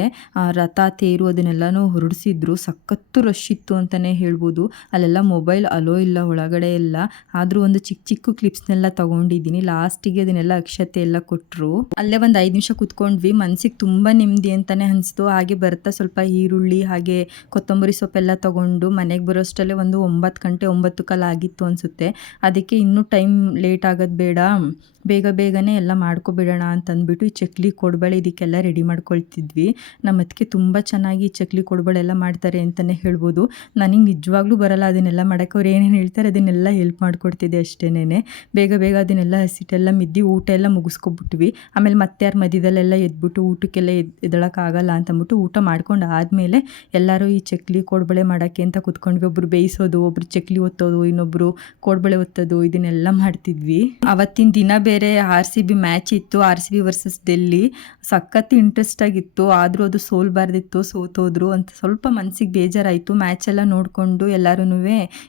ರಥ, ತೇರು ಅದನ್ನೆಲ್ಲನೂ ಹೊರಡಿಸಿದ್ರು. ಸಖತ್ತು ರಶ್ ಇತ್ತು ಅಂತಲೇ ಹೇಳ್ಬೋದು. ಅಲ್ಲೆಲ್ಲ ಮೊಬೈಲ್ ಅಲೋ ಇಲ್ಲ, ಒಳಗಡೆ ಎಲ್ಲ ಆದರೂ ಒಂದು ಚಿಕ್ಕ ಚಿಕ್ಕ ಕ್ಲಿಪ್ಸ್ನೆಲ್ಲ ತೊಗೊಂಡಿದ್ದೀನಿ. ಲಾಸ್ಟಿಗೆ ಅದನ್ನೆಲ್ಲ ಅಕ್ಷತೆ ಎಲ್ಲ ಕೊಟ್ಟರು ಅಲ್ಲೇ ಒಂದು ಐದು ನಿಮಿಷ ಕುತ್ಕೊಂಡ್ವಿ. ಮನ್ಸಿಗೆ ತುಂಬ ನೆಮ್ಮದಿ ಅಂತಲೇ ಅನಿಸ್ತು. ಹಾಗೆ ಬರ್ತಾ ಸ್ವಲ್ಪ ಈರುಳ್ಳಿ, ಹಾಗೆ ಕೊತ್ತಂಬರಿ ಸೊಪ್ಪೆಲ್ಲ ತೊಗೊಂಡು ಮನೆಗೆ ಬರೋಷ್ಟರಲ್ಲೇ ಒಂದು ಒಂಬತ್ತು ಗಂಟೆ ಒಂಬತ್ತು ಕಾಲ ಆಗಿತ್ತು ಅನಿಸುತ್ತೆ. ಅದಕ್ಕೆ ಇನ್ನೂ ಟೈಮ್ ಲೇಟ್ ಆಗೋದು ಬೇಡ. ಬೇಗ ಬೇಗನೆ ಎಲ್ಲ ಮಾಡ್ಕೊಬಿಡೋಣ ಅಂತಂದ್ಬಿಟ್ಟು ಈ ಚಕ್ಲಿ ಕೊಡಬಳೆ ಇದಕ್ಕೆಲ್ಲ ರೆಡಿ ಮಾಡ್ಕೊಳ್ತಿದ್ವಿ. ನಮ್ಮ ಅದಕ್ಕೆ ತುಂಬ ಚೆನ್ನಾಗಿ ಈ ಚಕ್ಲಿ ಕೊಡಬಳೆ ಎಲ್ಲ ಮಾಡ್ತಾರೆ ಅಂತಲೇ ಹೇಳ್ಬೋದು. ನನಗೆ ನಿಜವಾಗ್ಲೂ ಬರಲ್ಲ, ಅದನ್ನೆಲ್ಲ ಮಾಡೋಕ್ಕೆ ಅವ್ರು ಏನೇನು ಹೇಳ್ತಾರೆ ಅದನ್ನೆಲ್ಲ ಹೆಲ್ಪ್ ಮಾಡಿಕೊಡ್ತಿದ್ದೆ ಅಷ್ಟೇನೆ ಬೇಗ ಬೇಗ ಅದನ್ನೆಲ್ಲ ಹಸಿಟ್ಟೆಲ್ಲ ಮಿದ್ದಿ ಊಟ ಎಲ್ಲ ಮುಗಿಸ್ಕೊಬಿಟ್ವಿ. ಆಮೇಲೆ ಮತ್ತೆ ಯಾರು ಮಧ್ಯದಲ್ಲೆಲ್ಲ ಎದ್ಬಿಟ್ಟು ಊಟಕ್ಕೆಲ್ಲ ಎದ್ ಎದ್ದಳಕ್ಕಾಗಲ್ಲ ಅಂತಂದ್ಬಿಟ್ಟು ಊಟ ಮಾಡ್ಕೊಂಡು ಆದಮೇಲೆ ಎಲ್ಲರೂ ಈ ಚಕ್ಲಿ ಕೊಡಬಳೆ ಮಾಡೋಕ್ಕೆ ಅಂತ ಕುತ್ಕೊಂಡ್ವಿ. ಒಬ್ರು ಬೇಯಿಸೋದು, ಒಬ್ರು ಚಕ್ಲಿ ಇನ್ನೊಬ್ರು ಕೋಡ್ಬಳೆ ಒತ್ತೋದು ಇದನ್ನೆಲ್ಲ ಮಾಡ್ತಿದ್ವಿ. ಅವತ್ತಿನ ದಿನ ಬೇರೆ ಆರ್ ಸಿ ಮ್ಯಾಚ್ ಇತ್ತು, R C B versus Delhi. ಸಖತ್ ಇಂಟ್ರೆಸ್ಟ್ ಆಗಿತ್ತು, ಆದರೂ ಅದು ಸೋಲ್ಬಾರ್ದಿತ್ತು, ಸೋತೋದ್ರು ಅಂತ ಸ್ವಲ್ಪ ಮನ್ಸಿಗೆ ಬೇಜಾರಾಯಿತು. ಮ್ಯಾಚ್ ಎಲ್ಲ ನೋಡಿಕೊಂಡು ಎಲ್ಲರೂ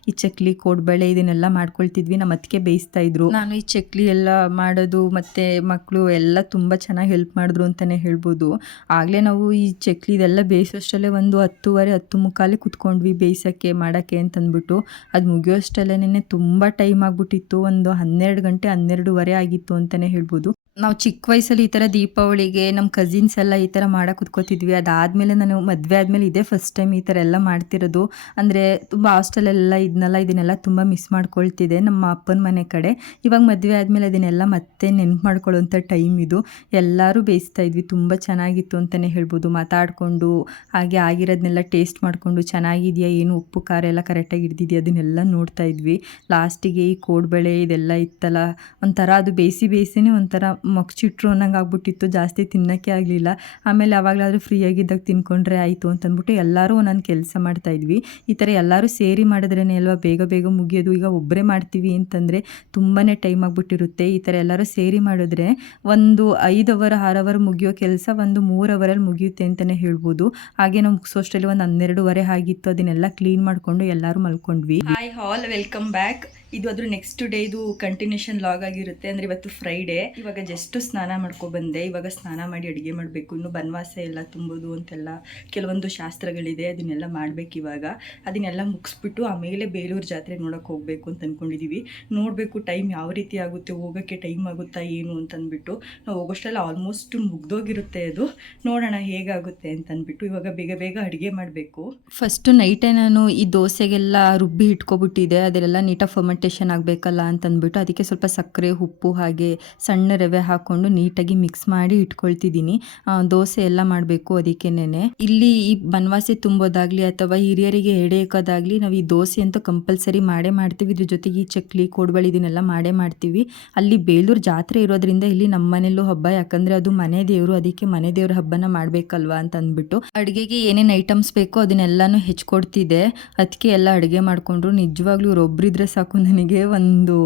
ಈ ಚಕ್ಲಿ, ಕೋಡ್ಬಳೆ ಇದನ್ನೆಲ್ಲ ಮಾಡ್ಕೊಳ್ತಿದ್ವಿ ನಮ್ಮ ಅತ್ತಿಗೆ ಬೇಯಿಸ್ತಾ ಇದ್ರು. ನಾನು ಈ ಚಕ್ಲಿ ಎಲ್ಲ ಮಾಡೋದು, ಮತ್ತೆ ಮಕ್ಕಳು ಎಲ್ಲ ತುಂಬ ಚೆನ್ನಾಗಿ ಹೆಲ್ಪ್ ಮಾಡಿದ್ರು ಅಂತಲೇ ಹೇಳ್ಬೋದು. ಆಗಲೇ ನಾವು ಈ ಚಕ್ಲಿ ಇದೆಲ್ಲ ಬೇಯಿಸೋಷ್ಟರಲ್ಲೇ ಒಂದು ಹತ್ತುವರೆ, ಹತ್ತು ಮುಖಾಲೆ ಕುತ್ಕೊಂಡ್ವಿ, ಬೇಯಿಸೋಕ್ಕೆ, ಮಾಡೋಕ್ಕೆ ಅಂತಂದ್ಬಿಟ್ಟು. ಅದು ಮುಗಿಯೋಷ್ಟರಲ್ಲೇ ತುಂಬ ಟೈಮ್ ಆಗಿಬಿಟ್ಟಿತ್ತು. ಒಂದು ಹನ್ನೆರಡು ಗಂಟೆ ಹನ್ನೆರಡೂವರೆ ಆಗಿತ್ತು ಅಂತಲೇ ಹೇಳ್ಬೋದು. ನಾವು ಚಿಕ್ಕ ವಯಸ್ಸಲ್ಲಿ ಈ ಥರ ದೀಪಾವಳಿಗೆ ನಮ್ಮ ಕಸಿನ್ಸ್ ಎಲ್ಲ ಈ ಥರ ಮಾಡಕ್ಕೆ ಕುತ್ಕೋತಿದ್ವಿ. ಅದಾದಮೇಲೆ ನಾನು ಮದುವೆ ಆದಮೇಲೆ ಇದೇ ಫಸ್ಟ್ ಟೈಮ್ ಈ ಥರ ಎಲ್ಲ ಮಾಡ್ತಿರೋದು. ಅಂದರೆ ತುಂಬ ಹಾಸ್ಟೆಲೆಲ್ಲ ಇದನ್ನೆಲ್ಲ ಇದನ್ನೆಲ್ಲ ತುಂಬ ಮಿಸ್ ಮಾಡ್ಕೊಳ್ತಿದೆ ನಮ್ಮ ಅಪ್ಪನ ಮನೆ ಕಡೆ. ಇವಾಗ ಮದುವೆ ಆದಮೇಲೆ ಅದನ್ನೆಲ್ಲ ಮತ್ತೆ ನೆನ್ಪು ಮಾಡ್ಕೊಳ್ಳೋಂಥ ಟೈಮ್ ಇದು. ಎಲ್ಲರೂ ಬೇಯಿಸ್ತಾ ಇದ್ವಿ. ತುಂಬ ಚೆನ್ನಾಗಿತ್ತು ಅಂತಲೇ ಹೇಳ್ಬೋದು. ಮಾತಾಡಿಕೊಂಡು, ಹಾಗೆ ಆಗಿರೋದನ್ನೆಲ್ಲ ಟೇಸ್ಟ್ ಮಾಡಿಕೊಂಡು, ಚೆನ್ನಾಗಿದೆಯಾ, ಏನು ಉಪ್ಪು, ಖಾರ ಎಲ್ಲ ಕರೆಕ್ಟಾಗಿ ಹಿಡ್ದಿದೆಯಾ ಅದನ್ನೆಲ್ಲ ನೋಡ್ತಾ ಇದ್ವಿ. ಲಾಸ್ಟಿಗೆ ಈ ಕೋಡ್ಬಳೆ ಇದೆಲ್ಲ ಇತ್ತಲ್ಲ, ಒಂಥರ ಅದು ಬೇಯಿಸಿ ಬೇಯಿಸಿನೇ ಒಂಥರ ಮಗ್ಚಿಟ್ರು ಅನ್ನಂಗೆ ಆಗ್ಬಿಟ್ಟಿತ್ತು, ಜಾಸ್ತಿ ತಿನ್ನೋಕ್ಕೆ ಆಗಲಿಲ್ಲ. ಆಮೇಲೆ ಅವಾಗಲಾದರೂ ಫ್ರೀಯಾಗಿದ್ದಾಗ ತಿನ್ಕೊಂಡ್ರೆ ಆಯಿತು ಅಂತಂದ್ಬಿಟ್ಟು ಎಲ್ಲರೂ ಒಂದೊಂದು ಕೆಲಸ ಮಾಡ್ತಾಯಿದ್ವಿ ಈ ಥರ ಎಲ್ಲರೂ ಸೇರಿ ಮಾಡಿದ್ರೇ ಅಲ್ವಾ, ಬೇಗ ಬೇಗ ಮುಗಿಯೋದು. ಈಗ ಒಬ್ಬರೇ ಮಾಡ್ತೀವಿ ಅಂತಂದರೆ ತುಂಬಾ ಟೈಮ್ ಆಗಿಬಿಟ್ಟಿರುತ್ತೆ. ಈ ಥರ ಎಲ್ಲರೂ ಸೇರಿ ಮಾಡಿದ್ರೆ ಒಂದು ಐದು ಅವರ್, ಆರು ಅವರ್ ಮುಗಿಯೋ ಕೆಲಸ ಒಂದು ಮೂರು ಅವರಲ್ಲಿ ಮುಗಿಯುತ್ತೆ ಅಂತಲೇ ಹೇಳ್ಬೋದು. ಹಾಗೆ ನಾವು ಮುಗಿಸೋಷ್ಟರಲ್ಲಿ ಒಂದು ಹನ್ನೆರಡುವರೆ ಆಗಿತ್ತು, ಅದನ್ನೆಲ್ಲ ಕ್ಲೀನ್ ಮಾಡಿಕೊಂಡು ಎಲ್ಲರೂ ಮಲ್ಕೊಂಡ್ವಿ. ಹಾಯ್ ಹಾಲ್ ವೆಲ್ಕಮ್ ಬ್ಯಾಕ್ ಇದು ಅದ್ರ ನೆಕ್ಸ್ಟ್ ಡೇ ಇದು ಕಂಟಿನ್ಯೂಷನ್ ಲಾಗ್ ಆಗಿರುತ್ತೆ. ಅಂದ್ರೆ ಇವತ್ತು ಫ್ರೈಡೇ ಇವಾಗ ಜಸ್ಟ್ ಸ್ನಾನ ಮಾಡ್ಕೊ ಬಂದೆ ಇವಾಗ ಸ್ನಾನ ಮಾಡಿ ಅಡುಗೆ ಮಾಡಬೇಕು. ಇನ್ನು ಬನವಾಸ ಎಲ್ಲ ತುಂಬೋದು ಅಂತೆಲ್ಲ ಕೆಲವೊಂದು ಶಾಸ್ತ್ರಗಳಿದೆ. ಅದನ್ನೆಲ್ಲ ಮಾಡ್ಬೇಕು ಇವಾಗ. ಅದನ್ನೆಲ್ಲ ಮುಗಿಸ್ಬಿಟ್ಟು ಆಮೇಲೆ ಬೇಲೂರು ಜಾತ್ರೆ ನೋಡೋಕೆ ಹೋಗಬೇಕು ಅಂತ ಅಂದ್ಕೊಂಡಿದ್ದೀವಿ ನೋಡಬೇಕು ಟೈಮ್ ಯಾವ ರೀತಿ ಆಗುತ್ತೆ ಹೋಗೋಕ್ಕೆ ಟೈಮ್ ಆಗುತ್ತಾ ಏನು ಅಂತಂದ್ಬಿಟ್ಟು ನಾವು ಹೋಗೋಷ್ಟೆಲ್ಲ ಆಲ್ಮೋಸ್ಟ್ ಮುಗ್ದೋಗಿರುತ್ತೆ ಅದು. ನೋಡೋಣ ಹೇಗಾಗುತ್ತೆ ಅಂತ ಅಂದ್ಬಿಟ್ಟು ಇವಾಗ ಬೇಗ ಬೇಗ ಅಡುಗೆ ಮಾಡಬೇಕು. ಫಸ್ಟು ನೈಟೇ ನಾನು ಈ ದೋಸೆಗೆಲ್ಲ ರುಬ್ಬಿ ಇಟ್ಕೊಬಿಟ್ಟಿದೆ. ಅದೆಲ್ಲ ನೀಟಾಗಿ ಫರ್ಮೆಂಟೇಷನ್ ಆಗಬೇಕಲ್ಲ ಅಂತಂದ್ಬಿಟ್ಟು ಅದಕ್ಕೆ ಸ್ವಲ್ಪ ಸಕ್ಕರೆ, ಉಪ್ಪು ಹಾಗೆ ಸಣ್ಣ ರವೆ ಹಾಕ್ಕೊಂಡು ನೀಟಾಗಿ ಮಿಕ್ಸ್ ಮಾಡಿ ಇಟ್ಕೊಳ್ತಿದ್ದೀನಿ. ದೋಸೆ ಎಲ್ಲ ಮಾಡಬೇಕು ಅದಕ್ಕೇನೆ ಇಲ್ಲಿ ಈ ಬನವಾಸಿ ತುಂಬೋದಾಗ್ಲಿ ಅಥವಾ ಹಿರಿಯರಿಗೆ ಎಡೆ ನಾವು ಈ ದೋಸೆ ಅಂತ ಕಂಪಲ್ಸರಿ ಮಾಡೇ ಮಾಡ್ತೀವಿ. ಇದ್ರ ಜೊತೆಗೆ ಈ ಚಕ್ಲಿ, ಕೋಡ್ಬಳಿ ಇದನ್ನೆಲ್ಲ ಮಾಡೇ ಮಾಡ್ತೀವಿ. ಅಲ್ಲಿ ಬೇಲೂರು ಜಾತ್ರೆ ಇರೋದ್ರಿಂದ ಇಲ್ಲಿ ನಮ್ಮ ಮನೆಯಲ್ಲೂ ಹಬ್ಬ. ಯಾಕಂದ್ರೆ ಅದು ಮನೆ ದೇವರು, ಅದಕ್ಕೆ ಮನೆ ದೇವ್ರ ಹಬ್ಬನ ಮಾಡಬೇಕಲ್ವಾ ಅಂತ ಅಂದ್ಬಿಟ್ಟು ಅಡುಗೆಗೆ ಏನೇನು ಐಟಮ್ಸ್ ಬೇಕೋ ಅದನ್ನೆಲ್ಲಾನು ಹೆಚ್ಕೊಡ್ತಿದ್ದೆ. ಅದಕ್ಕೆ ಎಲ್ಲ ಅಡುಗೆ ಮಾಡಿಕೊಂಡ್ರು. ನಿಜವಾಗ್ಲೂ ಇವ್ರು ಒಬ್ರಿದ್ರೆ ಸಾಕು ನನಗೆ ಒಂದು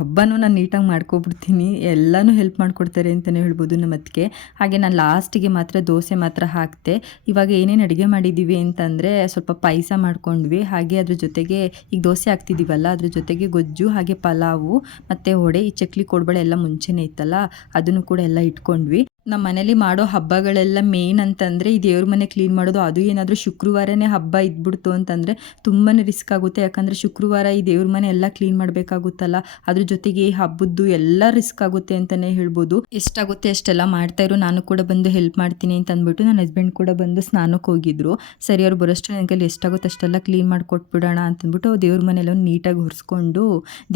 ಹಬ್ಬನೂ ನಾನು ನೀಟಾಗಿ ಮಾಡ್ಕೊಬಿಡ್ತೀನಿ, ಎಲ್ಲನೂ ಹೆಲ್ಪ್ ಮಾಡಿಕೊಡ್ತಾರೆ ಅಂತಲೇ ಹೇಳ್ಬೋದು ನಮ್ಮ ಅದಕ್ಕೆ ಹಾಗೆ ನಾನು ಲಾಸ್ಟಿಗೆ ಮಾತ್ರ ದೋಸೆ ಮಾತ್ರ ಹಾಕ್ತೆ. ಇವಾಗ ಏನೇನು ಅಡುಗೆ ಮಾಡಿದ್ದೀವಿ ಅಂತಂದರೆ ಸ್ವಲ್ಪ ಪಾಯಸ ಮಾಡ್ಕೊಂಡ್ವಿ. ಹಾಗೆ ಅದ್ರ ಜೊತೆಗೆ ಈಗ ದೋಸೆ ಹಾಕ್ತಿದ್ದೀವಲ್ಲ ಅದ್ರ ಜೊತೆಗೆ ಗೊಜ್ಜು, ಹಾಗೆ ಪಲಾವು, ಮತ್ತು ವಡೆ, ಈ ಚಕ್ಲಿ ಕೊಡ್ಬಳೆ ಎಲ್ಲ ಮುಂಚೆನೇ ಇತ್ತಲ್ಲ, ಅದನ್ನು ಕೂಡ ಎಲ್ಲ ಇಟ್ಕೊಂಡ್ವಿ. ನಮ್ಮ ಮನೇಲಿ ಮಾಡೋ ಹಬ್ಬಗಳೆಲ್ಲ ಮೇನ್ ಅಂತಂದರೆ ಈ ದೇವ್ರ ಮನೆ ಕ್ಲೀನ್ ಮಾಡೋದು, ಅದು ಏನಾದರೂ ಶುಕ್ರವಾರನೇ ಹಬ್ಬ ಇದ್ಬಿಡ್ತು ಅಂತಂದರೆ ತುಂಬಾ ರಿಸ್ಕ್ ಆಗುತ್ತೆ. ಯಾಕಂದರೆ ಶುಕ್ರವಾರ ಈ ದೇವ್ರ ಮನೆ ಎಲ್ಲ ಕ್ಲೀನ್ ಮಾಡಬೇಕಾಗುತ್ತಲ್ಲ, ಅದ್ರ ಜೊತೆಗೆ ಈ ಹಬ್ಬದ್ದು ಎಲ್ಲ ರಿಸ್ಕ್ ಆಗುತ್ತೆ ಅಂತಲೇ ಹೇಳ್ಬೋದು. ಎಷ್ಟಾಗುತ್ತೆ ಅಷ್ಟೆಲ್ಲ ಮಾಡ್ತಾಯಿರು ನಾನು ಕೂಡ ಬಂದು ಹೆಲ್ಪ್ ಮಾಡ್ತೀನಿ ಅಂತ ಅಂದ್ಬಿಟ್ಟು ನನ್ನ ಹಸ್ಬೆಂಡ್ ಕೂಡ ಬಂದು ಸ್ನಾನಕ್ಕೆ ಹೋಗಿದ್ರು. ಸರಿ, ಅವ್ರು ಬರೋಷ್ಟು ನನಗೆ ಎಷ್ಟಾಗುತ್ತೆ ಅಷ್ಟೆಲ್ಲ ಕ್ಲೀನ್ ಮಾಡಿಕೊಟ್ಬಿಡೋಣ ಅಂತಂದ್ಬಿಟ್ಟು ದೇವ್ರ ಮನೆಯೆಲ್ಲ ನೀಟಾಗಿ ಹೊರಿಸ್ಕೊಂಡು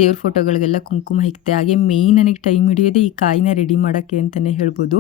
ದೇವ್ರ ಫೋಟೋಗಳಿಗೆಲ್ಲ ಕುಂಕುಮ ಹಿಕ್ತೆ ಹಾಗೆ ಮೇಯ್ನ್ ನನಗೆ ಟೈಮ್ ಹಿಡಿಯೋದೇ ಈ ಕಾಯಿನ ರೆಡಿ ಮಾಡೋಕ್ಕೆ ಅಂತಲೇ ಹೇಳ್ಬೋದು.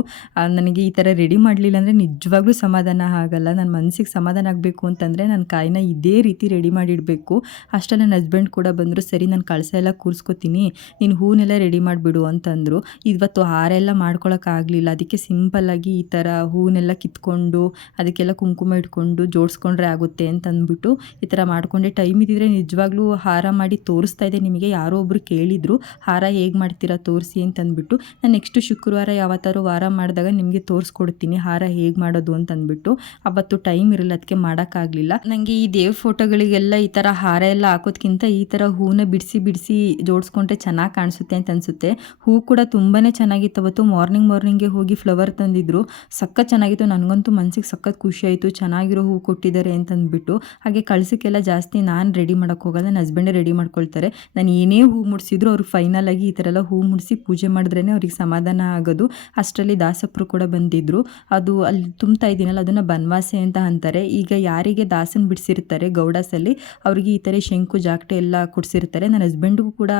ನನಗೆ ಈ ಥರ ರೆಡಿ ಮಾಡಲಿಲ್ಲ ಅಂದರೆ ನಿಜವಾಗ್ಲೂ ಸಮಾಧಾನ ಆಗಲ್ಲ. ನನ್ನ ಮನಸ್ಸಿಗೆ ಸಮಾಧಾನ ಆಗಬೇಕು ಅಂತಂದರೆ ನಾನು ಕಾಯಿನ ಇದೇ ರೀತಿ ರೆಡಿ ಮಾಡಿಡಬೇಕು. ಅಷ್ಟೇ ನನ್ನ ಹಸ್ಬೆಂಡ್ ಕೂಡ ಬಂದರು, ಸರಿ, ನಾನು ಕಳಸ ಎಲ್ಲ ಕೂರಿಸ್ಕೊತೀನಿ. ನೀನು ಹೂನೆಲ್ಲ ರೆಡಿ ಮಾಡಿಬಿಡು ಅಂತಂದರು. ಇವತ್ತು ಹಾರ ಎಲ್ಲ ಮಾಡ್ಕೊಳಕ್ಕಾಗಲಿಲ್ಲ ಅದಕ್ಕೆ ಸಿಂಪಲ್ಲಾಗಿ ಈ ಥರ ಹೂನೆಲ್ಲ ಕಿತ್ಕೊಂಡು, ಅದಕ್ಕೆಲ್ಲ ಕುಂಕುಮ ಇಟ್ಕೊಂಡು ಜೋಡಿಸ್ಕೊಂಡ್ರೆ ಆಗುತ್ತೆ ಅಂತ ಅಂದ್ಬಿಟ್ಟು ಈ ಥರ ಮಾಡ್ಕೊಂಡೆ. ಟೈಮ್ ಇದ್ದಿದ್ರೆ ನಿಜವಾಗ್ಲೂ ಹಾರ ಮಾಡಿ ತೋರಿಸ್ತಾ ಇದೆ ನಿಮಗೆ ಯಾರೋ ಒಬ್ರು ಕೇಳಿದರು, ಹಾರ ಹೇಗೆ ಮಾಡ್ತೀರಾ, ತೋರಿಸಿ ಅಂತ ಅಂದ್ಬಿಟ್ಟು ನಾನು ನೆಕ್ಸ್ಟ್ ಶುಕ್ರವಾರ ಯಾವತ್ತಾರು ವಾರ ಮಾಡಿದಾಗ ನಿಮಗೆ ತೋರಿಸ್ಕೊಡ್ತೀನಿ, ಹಾರ ಹೇಗೆ ಮಾಡೋದು ಅಂತ ಅಂದ್ಬಿಟ್ಟು ಅವತ್ತು ಟೈಮ್ ಇರಲ್ಲ ಅದಕ್ಕೆ ಮಾಡೋಕ್ಕಾಗಲಿಲ್ಲ. ನನಗೆ ಈ ದೇವ್ ಫೋಟೋಗಳಿಗೆಲ್ಲ ಈ ಥರ ಹಾರ ಎಲ್ಲ ಹಾಕೋದ್ಕಿಂತ ಈ ಥರ ಹೂನ ಬಿಡಿಸಿ ಬಿಡಿಸಿ ಜೋಡಿಸ್ಕೊಂಡ್ರೆ ಚೆನ್ನಾಗಿ ಕಾಣಿಸುತ್ತೆ ಅಂತ ಅನಿಸುತ್ತೆ. ಹೂ ಕೂಡ ತುಂಬಾ ಚೆನ್ನಾಗಿತ್ತು. ಅವತ್ತು ಮಾರ್ನಿಂಗ್ ಮಾರ್ನಿಂಗ್ಗೆ ಹೋಗಿ ಫ್ಲವರ್ ತಂದಿದ್ರು. ಸಖತ್ ಚೆನ್ನಾಗಿತ್ತು. ನನಗಂತೂ ಮನಸ್ಸಿಗೆ ಸಖತ್ ಖುಷಿ ಆಯಿತು. ಚೆನ್ನಾಗಿರೋ ಹೂ ಕೊಟ್ಟಿದ್ದಾರೆ ಅಂತ ಅಂದ್ಬಿಟ್ಟು ಹಾಗೆ ಕಳ್ಸೋಕ್ಕೆಲ್ಲ ಜಾಸ್ತಿ ನಾನು ರೆಡಿ ಮಾಡೋಕ್ಕೆ ಹೋಗಲ್ಲ. ನನ್ನ ಹಸ್ಬೆಂಡೇ ರೆಡಿ ಮಾಡ್ಕೊಳ್ತಾರೆ. ನಾನು ಏನೇ ಹೂ ಮುಡಿಸಿದ್ರು ಅವ್ರಿಗೆ ಫೈನಲ್ ಆಗಿ ಈ ಥರ ಎಲ್ಲ ಹೂ ಮುಡಿಸಿ ಪೂಜೆ ಮಾಡಿದ್ರೇ ಅವ್ರಿಗೆ ಸಮಾಧಾನ ಆಗೋದು. ಅಷ್ಟರಲ್ಲಿ ದಾಸಪ್ಪರು ಕೂಡ ಬಂದಿದ್ದರು ಅದು ಅಲ್ಲಿ ತುಂಬ್ತಾ ಇದ್ದೀನಲ್ಲ, ಅದನ್ನು ಬನವಾಸೆ ಅಂತ ಅಂತಾರೆ. ಈಗ ಯಾರಿಗೆ ದಾಸನ್ ಬಿಡಿಸಿರ್ತಾರೆ ಗೌಡಾಸಲ್ಲಿ, ಅವ್ರಿಗೆ ಈ ಥರ ಶಂಕು ಜಾಕ್ಟೆ ಎಲ್ಲ ಕೊಡಿಸಿರ್ತಾರೆ. ನನ್ನ ಹಸ್ಬೆಂಡ್ಗೂ ಕೂಡ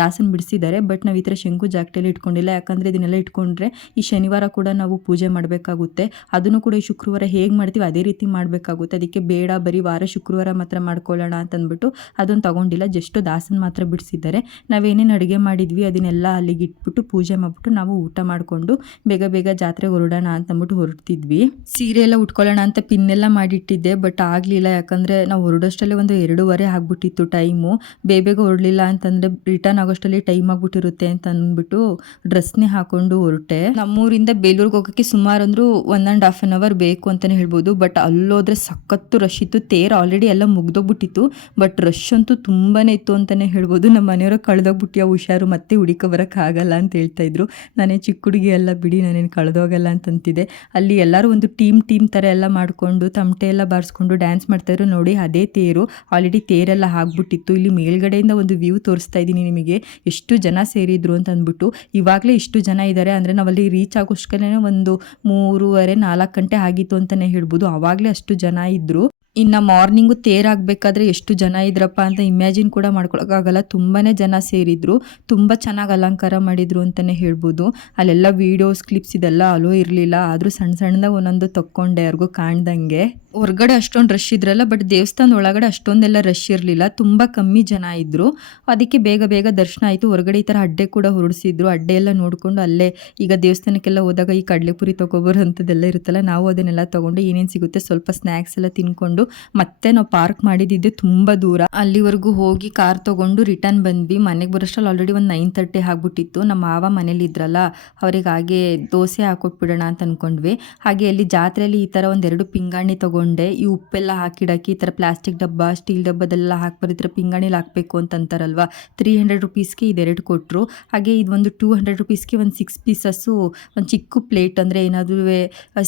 ದಾಸನ್ ಬಿಡಿಸಿದ್ದಾರೆ ಬಟ್ ನಾವು ಈ ಥರ ಶಂಕು ಜಾಕ್ಟೆಯಲ್ಲಿ ಇಟ್ಕೊಂಡಿಲ್ಲ. ಯಾಕಂದರೆ ಇದನ್ನೆಲ್ಲ ಇಟ್ಕೊಂಡ್ರೆ ಈ ಶನಿವಾರ ಕೂಡ ನಾವು ಪೂಜೆ ಮಾಡಬೇಕಾಗುತ್ತೆ. ಅದನ್ನು ಕೂಡ ಈ ಶುಕ್ರವಾರ ಹೇಗೆ ಮಾಡ್ತೀವಿ ಅದೇ ರೀತಿ ಮಾಡಬೇಕಾಗುತ್ತೆ. ಅದಕ್ಕೆ ಬೇಡ, ಬರೀ ವಾರ ಶುಕ್ರವಾರ ಮಾತ್ರ ಮಾಡ್ಕೊಳ್ಳೋಣ ಅಂತ ಅಂದ್ಬಿಟ್ಟು ಅದನ್ನು ತಗೊಂಡಿಲ್ಲ. ಜಸ್ಟ್ ದಾಸನ್ ಮಾತ್ರ ಬಿಡಿಸಿದ್ದಾರೆ. ನಾವೇನೇನು ಅಡುಗೆ ಮಾಡಿದ್ವಿ ಅದನ್ನೆಲ್ಲ ಅಲ್ಲಿಗೆ ಇಟ್ಬಿಟ್ಟು ಪೂಜೆ ಮಾಡಿಬಿಟ್ಟು ನಾವು ಊಟ ಮಾಡಿಕೊಂಡು ಬೇಗ ಬೇಗ ಜಾತ್ರೆಗೆ ಹೊರಡೋಣ ಅಂತ ಅಂದ್ಬಿಟ್ಟು ಹೊರಡ್ತಿದ್ವಿ. ಸೀರೆ ಎಲ್ಲ ಉಟ್ಕೊಳ್ಳೋಣ ಅಂತ ಪಿನ್ ಎಲ್ಲ ಮಾಡಿಟ್ಟಿದ್ದೆ ಬಟ್ ಆಗಲಿಲ್ಲ. ಯಾಕಂದರೆ ನಾವು ಹೊರಡೋಷ್ಟಲ್ಲೇ ಒಂದು ಎರಡೂವರೆ ಆಗ್ಬಿಟ್ಟಿತ್ತು ಟೈಮು ಬೇಗ ಬೇಗ ಹೊರಡಲಿಲ್ಲ ಅಂತಂದರೆ ರಿಟರ್ನ್ ಆಗೋಷ್ಟರಲ್ಲಿ ಟೈಮ್ ಆಗ್ಬಿಟ್ಟಿರುತ್ತೆ ಅಂತ ಅಂದ್ಬಿಟ್ಟು ಡ್ರೆಸ್ನೇ ಹಾಕೊಂಡು ಹೊರಟೆ. ನಮ್ಮೂರಿಂದ ಬೇಲೂರಿಗೆ ಹೋಗೋಕ್ಕೆ ಸುಮಾರು ಅಂದರೂ one and half an hour ಬೇಕು ಅಂತಲೇ ಹೇಳ್ಬೋದು ಬಟ್ ಅಲ್ಲೋದ್ರೆ ಸಖತ್ತು ರಶ್ ಇತ್ತು. ತೇರು ಆಲ್ರೆಡಿ ಎಲ್ಲ ಮುಗ್ದೋಗ್ಬಿಟ್ಟಿತ್ತು ಬಟ್ ರಶ್ ಅಂತೂ ತುಂಬಾ ಇತ್ತು ಅಂತಲೇ ಹೇಳ್ಬೋದು. ನಮ್ಮ ಮನೆಯವ್ರ ಕಳೆದೋಗ್ಬಿಟ್ಟು ಹುಷಾರು, ಮತ್ತೆ ಹುಡುಕ ಬರೋಕ್ಕಾಗಲ್ಲ ಅಂತ ಹೇಳ್ತಾ ಇದ್ರು. ನಾನೇ ಚಿಕ್ಕ ಹುಡುಗಿ ಎಲ್ಲ ಬಿಡಿ, ನಾನೇನು ಕಳೆದೋಗಲ್ಲ ಅಂತಂತಿದೆ. ಅಲ್ಲಿ ಎಲ್ಲರೂ ಒಂದು ಟೀಮ್ ಟೀಮ್ ಥರ ಎಲ್ಲ ಮಾಡಿಕೊಂಡು ತಮಟೆ ಎಲ್ಲ ಬಾರಿಸ್ಕೊಂಡು ಡ್ಯಾನ್ಸ್ ಮಾಡ್ತಾಯಿದ್ರು ನೋಡಿ, ಅದೇ ತೇರು. ಆಲ್ರೆಡಿ ತೇರೆಲ್ಲ ಆಗ್ಬಿಟ್ಟಿತ್ತು. ಇಲ್ಲಿ ಮೇಲ್ಗಡೆಯಿಂದ ಒಂದು ವ್ಯೂ ತೋರಿಸ್ತಾ ಇದ್ದೀನಿ ನಿಮಗೆ. ಎಷ್ಟು ಜನ ಸೇರಿದ್ರು ಅಂತ ಅಂದ್ಬಿಟ್ಟು. ಇವಾಗಲೇ ಇಷ್ಟು ಜನ ಇದ್ದಾರೆ ಅಂದರೆ ನಾವಲ್ಲಿ ರೀಚ್ ಆಗೋಷ್ಕರೇ ಒಂದು ಮೂರುವರೆ ನಾಲ್ಕು ಗಂಟೆ ಆಗಿತ್ತು ಅಂತಲೇ ಹೇಳ್ಬೋದು. ಆವಾಗಲೇ ಅಷ್ಟು ಜನ ಇದ್ದರು ಇನ್ನು ಮಾರ್ನಿಂಗು ತೇರಾಗಬೇಕಾದ್ರೆ ಎಷ್ಟು ಜನ ಇದ್ರಪ್ಪ ಅಂತ ಇಮ್ಯಾಜಿನ್ ಕೂಡ ಮಾಡ್ಕೊಳಕ್ಕಾಗಲ್ಲ. ತುಂಬಾ ಜನ ಸೇರಿದ್ರು. ತುಂಬ ಚೆನ್ನಾಗಿ ಅಲಂಕಾರ ಮಾಡಿದ್ರು ಅಂತಲೇ ಹೇಳ್ಬೋದು. ಅಲ್ಲೆಲ್ಲ ವೀಡಿಯೋಸ್ ಕ್ಲಿಪ್ಸ್ ಇದೆಲ್ಲ ಅಲೋ ಇರಲಿಲ್ಲ. ಆದರೂ ಸಣ್ಣ ಸಣ್ಣದಾಗ ಒಂದೊಂದು ತಕ್ಕೊಂಡೆ ಯಾರಿಗೂ ಕಾಣ್ದಂಗೆ. ಹೊರ್ಗಡೆ ಅಷ್ಟೊಂದು ರಶ್ ಇದ್ರಲ್ಲ ಬಟ್ ದೇವಸ್ಥಾನದ ಒಳಗಡೆ ಅಷ್ಟೊಂದೆಲ್ಲ ರಶ್ ಇರಲಿಲ್ಲ. ತುಂಬ ಕಮ್ಮಿ ಜನ ಇದ್ದರು ಅದಕ್ಕೆ ಬೇಗ ಬೇಗ ದರ್ಶನ ಆಯಿತು. ಹೊರಗಡೆ ಈ ಥರ ಅಡ್ಡೆ ಕೂಡ ಹೊರಡಿಸಿದ್ರು. ಅಡ್ಡೆ ಎಲ್ಲ ನೋಡಿಕೊಂಡು ಅಲ್ಲೇ ಈಗ ದೇವಸ್ಥಾನಕ್ಕೆಲ್ಲ ಹೋದಾಗ ಈ ಕಡಲೆಪುರಿ ತೊಗೊಬರೋ ಅಂಥದ್ದೆಲ್ಲ ಇರುತ್ತಲ್ಲ, ನಾವು ಅದನ್ನೆಲ್ಲ ತೊಗೊಂಡು ಏನೇನು ಸಿಗುತ್ತೆ ಸ್ವಲ್ಪ ಸ್ನ್ಯಾಕ್ಸ್ ಎಲ್ಲ ತಿನ್ಕೊಂಡು ಮತ್ತೆ ನಾವು ಪಾರ್ಕ್ ಮಾಡಿದ್ದಿದ್ದೆ ತುಂಬ ದೂರ. ಅಲ್ಲಿವರೆಗೂ ಹೋಗಿ ಕಾರ್ ತೊಗೊಂಡು ರಿಟರ್ನ್ ಬಂದ್ವಿ. ಮನೆಗೆ ಬರೋಷ್ಟ್ರಲ್ಲಿ ಆಲ್ರೆಡಿ ಒಂದು ನೈನ್ ತರ್ಟಿ ಆಗ್ಬಿಟ್ಟಿತ್ತು. ನಮ್ಮ ಮಾವ ಮನೇಲಿ ಇದ್ರಲ್ಲ ಅವ್ರಿಗೆ ಹಾಗೆ ದೋಸೆ ಹಾಕೊಟ್ಬಿಡೋಣ ಅಂತ ಅಂದ್ಕೊಂಡ್ವಿ ಹಾಗೆ ಅಲ್ಲಿ ಜಾತ್ರೆಯಲ್ಲಿ ಈ ಥರ ಒಂದೆರಡು ಪಿಂಗಾಣಿ ತೊಗೊಂಡೆ ಈ ಉಪ್ಪೆಲ್ಲ ಹಾಕಿಡಕ್ಕೆ ಈ ಥರ ಪ್ಲಾಸ್ಟಿಕ್ ಡಬ್ಬ, ಸ್ಟೀಲ್ ಡಬ್ಬದೆಲ್ಲ ಈ ಥರ ಪಿಂಗಾಣಿಲಿ ಹಾಕಬೇಕು ಅಂತ ಅಂತಾರಲ್ವ ತ್ರೀ ಹಂಡ್ರೆಡ್ ರುಪೀಸ್ಗೆ ಇದೆರಡು ಕೊಟ್ಟರು ಹಾಗೆ ಇದು ಒಂದು ಟೂ ಹಂಡ್ರೆಡ್ ರುಪೀಸ್ಗೆ ಒಂದು ಸಿಕ್ಸ್ ಪೀಸಸ್ಸು ಒಂದು ಚಿಕ್ಕ ಪ್ಲೇಟ್ ಅಂದರೆ ಏನಾದರೂ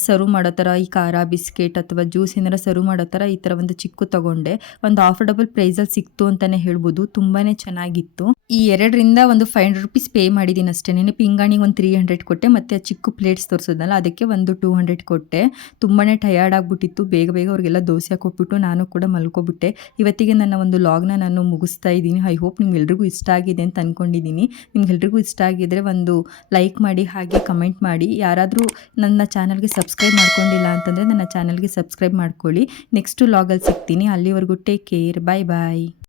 ಸರ್ವ್ ಮಾಡೋ ಥರ, ಈ ಖಾರ, ಬಿಸ್ಕೆಟ್ ಅಥವಾ ಜ್ಯೂಸ್ ಏನಾರ ಸರ್ವ್ ಮಾಡೋ ಥರ ಈ ಥರ ಒಂದು ಚಿಕ್ಕ ತಗೊಂಡೆ. ಒಂದು ಆಫರ್ಡಬಲ್ ಪ್ರೈಸಲ್ಲಿ ಸಿಕ್ತು ಅಂತಲೇ ಹೇಳ್ಬೋದು. ತುಂಬಾ ಚೆನ್ನಾಗಿತ್ತು. ಈ ಎರಡರಿಂದ ಒಂದು ಫೈವ್ ಹಂಡ್ರೆಡ್ ರುಪೀಸ್ ಪೇ ಮಾಡಿದ್ದೀನಿ ಅಷ್ಟೇ. ನೆನೆ ಪಿಂಗಾಣಿಗೆ ಒಂದು ತ್ರೀ ಹಂಡ್ರೆಡ್ ಕೊಟ್ಟೆ, ಮತ್ತು ಆ ಚಿಕ್ಕ ಪ್ಲೇಟ್ಸ್ ತೋರಿಸೋದಲ್ಲ ಅದಕ್ಕೆ ಒಂದು ಟೂ ಹಂಡ್ರೆಡ್ ಕೊಟ್ಟೆ. ತುಂಬಾ ಟಯರ್ಡ್ ಆಗಿಬಿಟ್ಟಿತ್ತು. ಬೇಗ ಬೇಗ ಬೇಗ ಅವ್ರಿಗೆಲ್ಲ ದೋಸೆ ಹಾಕೊಟ್ಬಿಟ್ಟು ನಾನು ಕೂಡ ಮಲ್ಕೊಬಿಟ್ಟೆ. ಇವತ್ತಿಗೆ ನನ್ನ ಒಂದು ಲಾಗ್ನ ನಾನು ಮುಗಿಸ್ತಾ ಇದ್ದೀನಿ. ಐ ಹೋಪ್ ನಿಮ್ಗೆಲ್ರಿಗೂ ಇಷ್ಟ ಆಗಿದೆ ಅಂತ ಅಂದ್ಕೊಂಡಿದ್ದೀನಿ ನಿಮ್ಗೆಲ್ರಿಗೂ ಇಷ್ಟ ಆಗಿದ್ರೆ ಒಂದು ಲೈಕ್ ಮಾಡಿ, ಹಾಗೆ ಕಮೆಂಟ್ ಮಾಡಿ. ಯಾರಾದರೂ ನನ್ನ ಚಾನಲ್ಗೆ ಸಬ್ಸ್ಕ್ರೈಬ್ ಮಾಡ್ಕೊಂಡಿಲ್ಲ ಅಂತಂದರೆ ನನ್ನ ಚಾನಲ್ಗೆ ಸಬ್ಸ್ಕ್ರೈಬ್ ಮಾಡ್ಕೊಳ್ಳಿ. ನೆಕ್ಸ್ಟು ಲಾಗಲ್ಲಿ ಸಿಗ್ತೀನಿ. ಅಲ್ಲಿವರೆಗೂ ಟೇಕ್ ಕೇರ್ ಬಾಯ್ ಬಾಯ್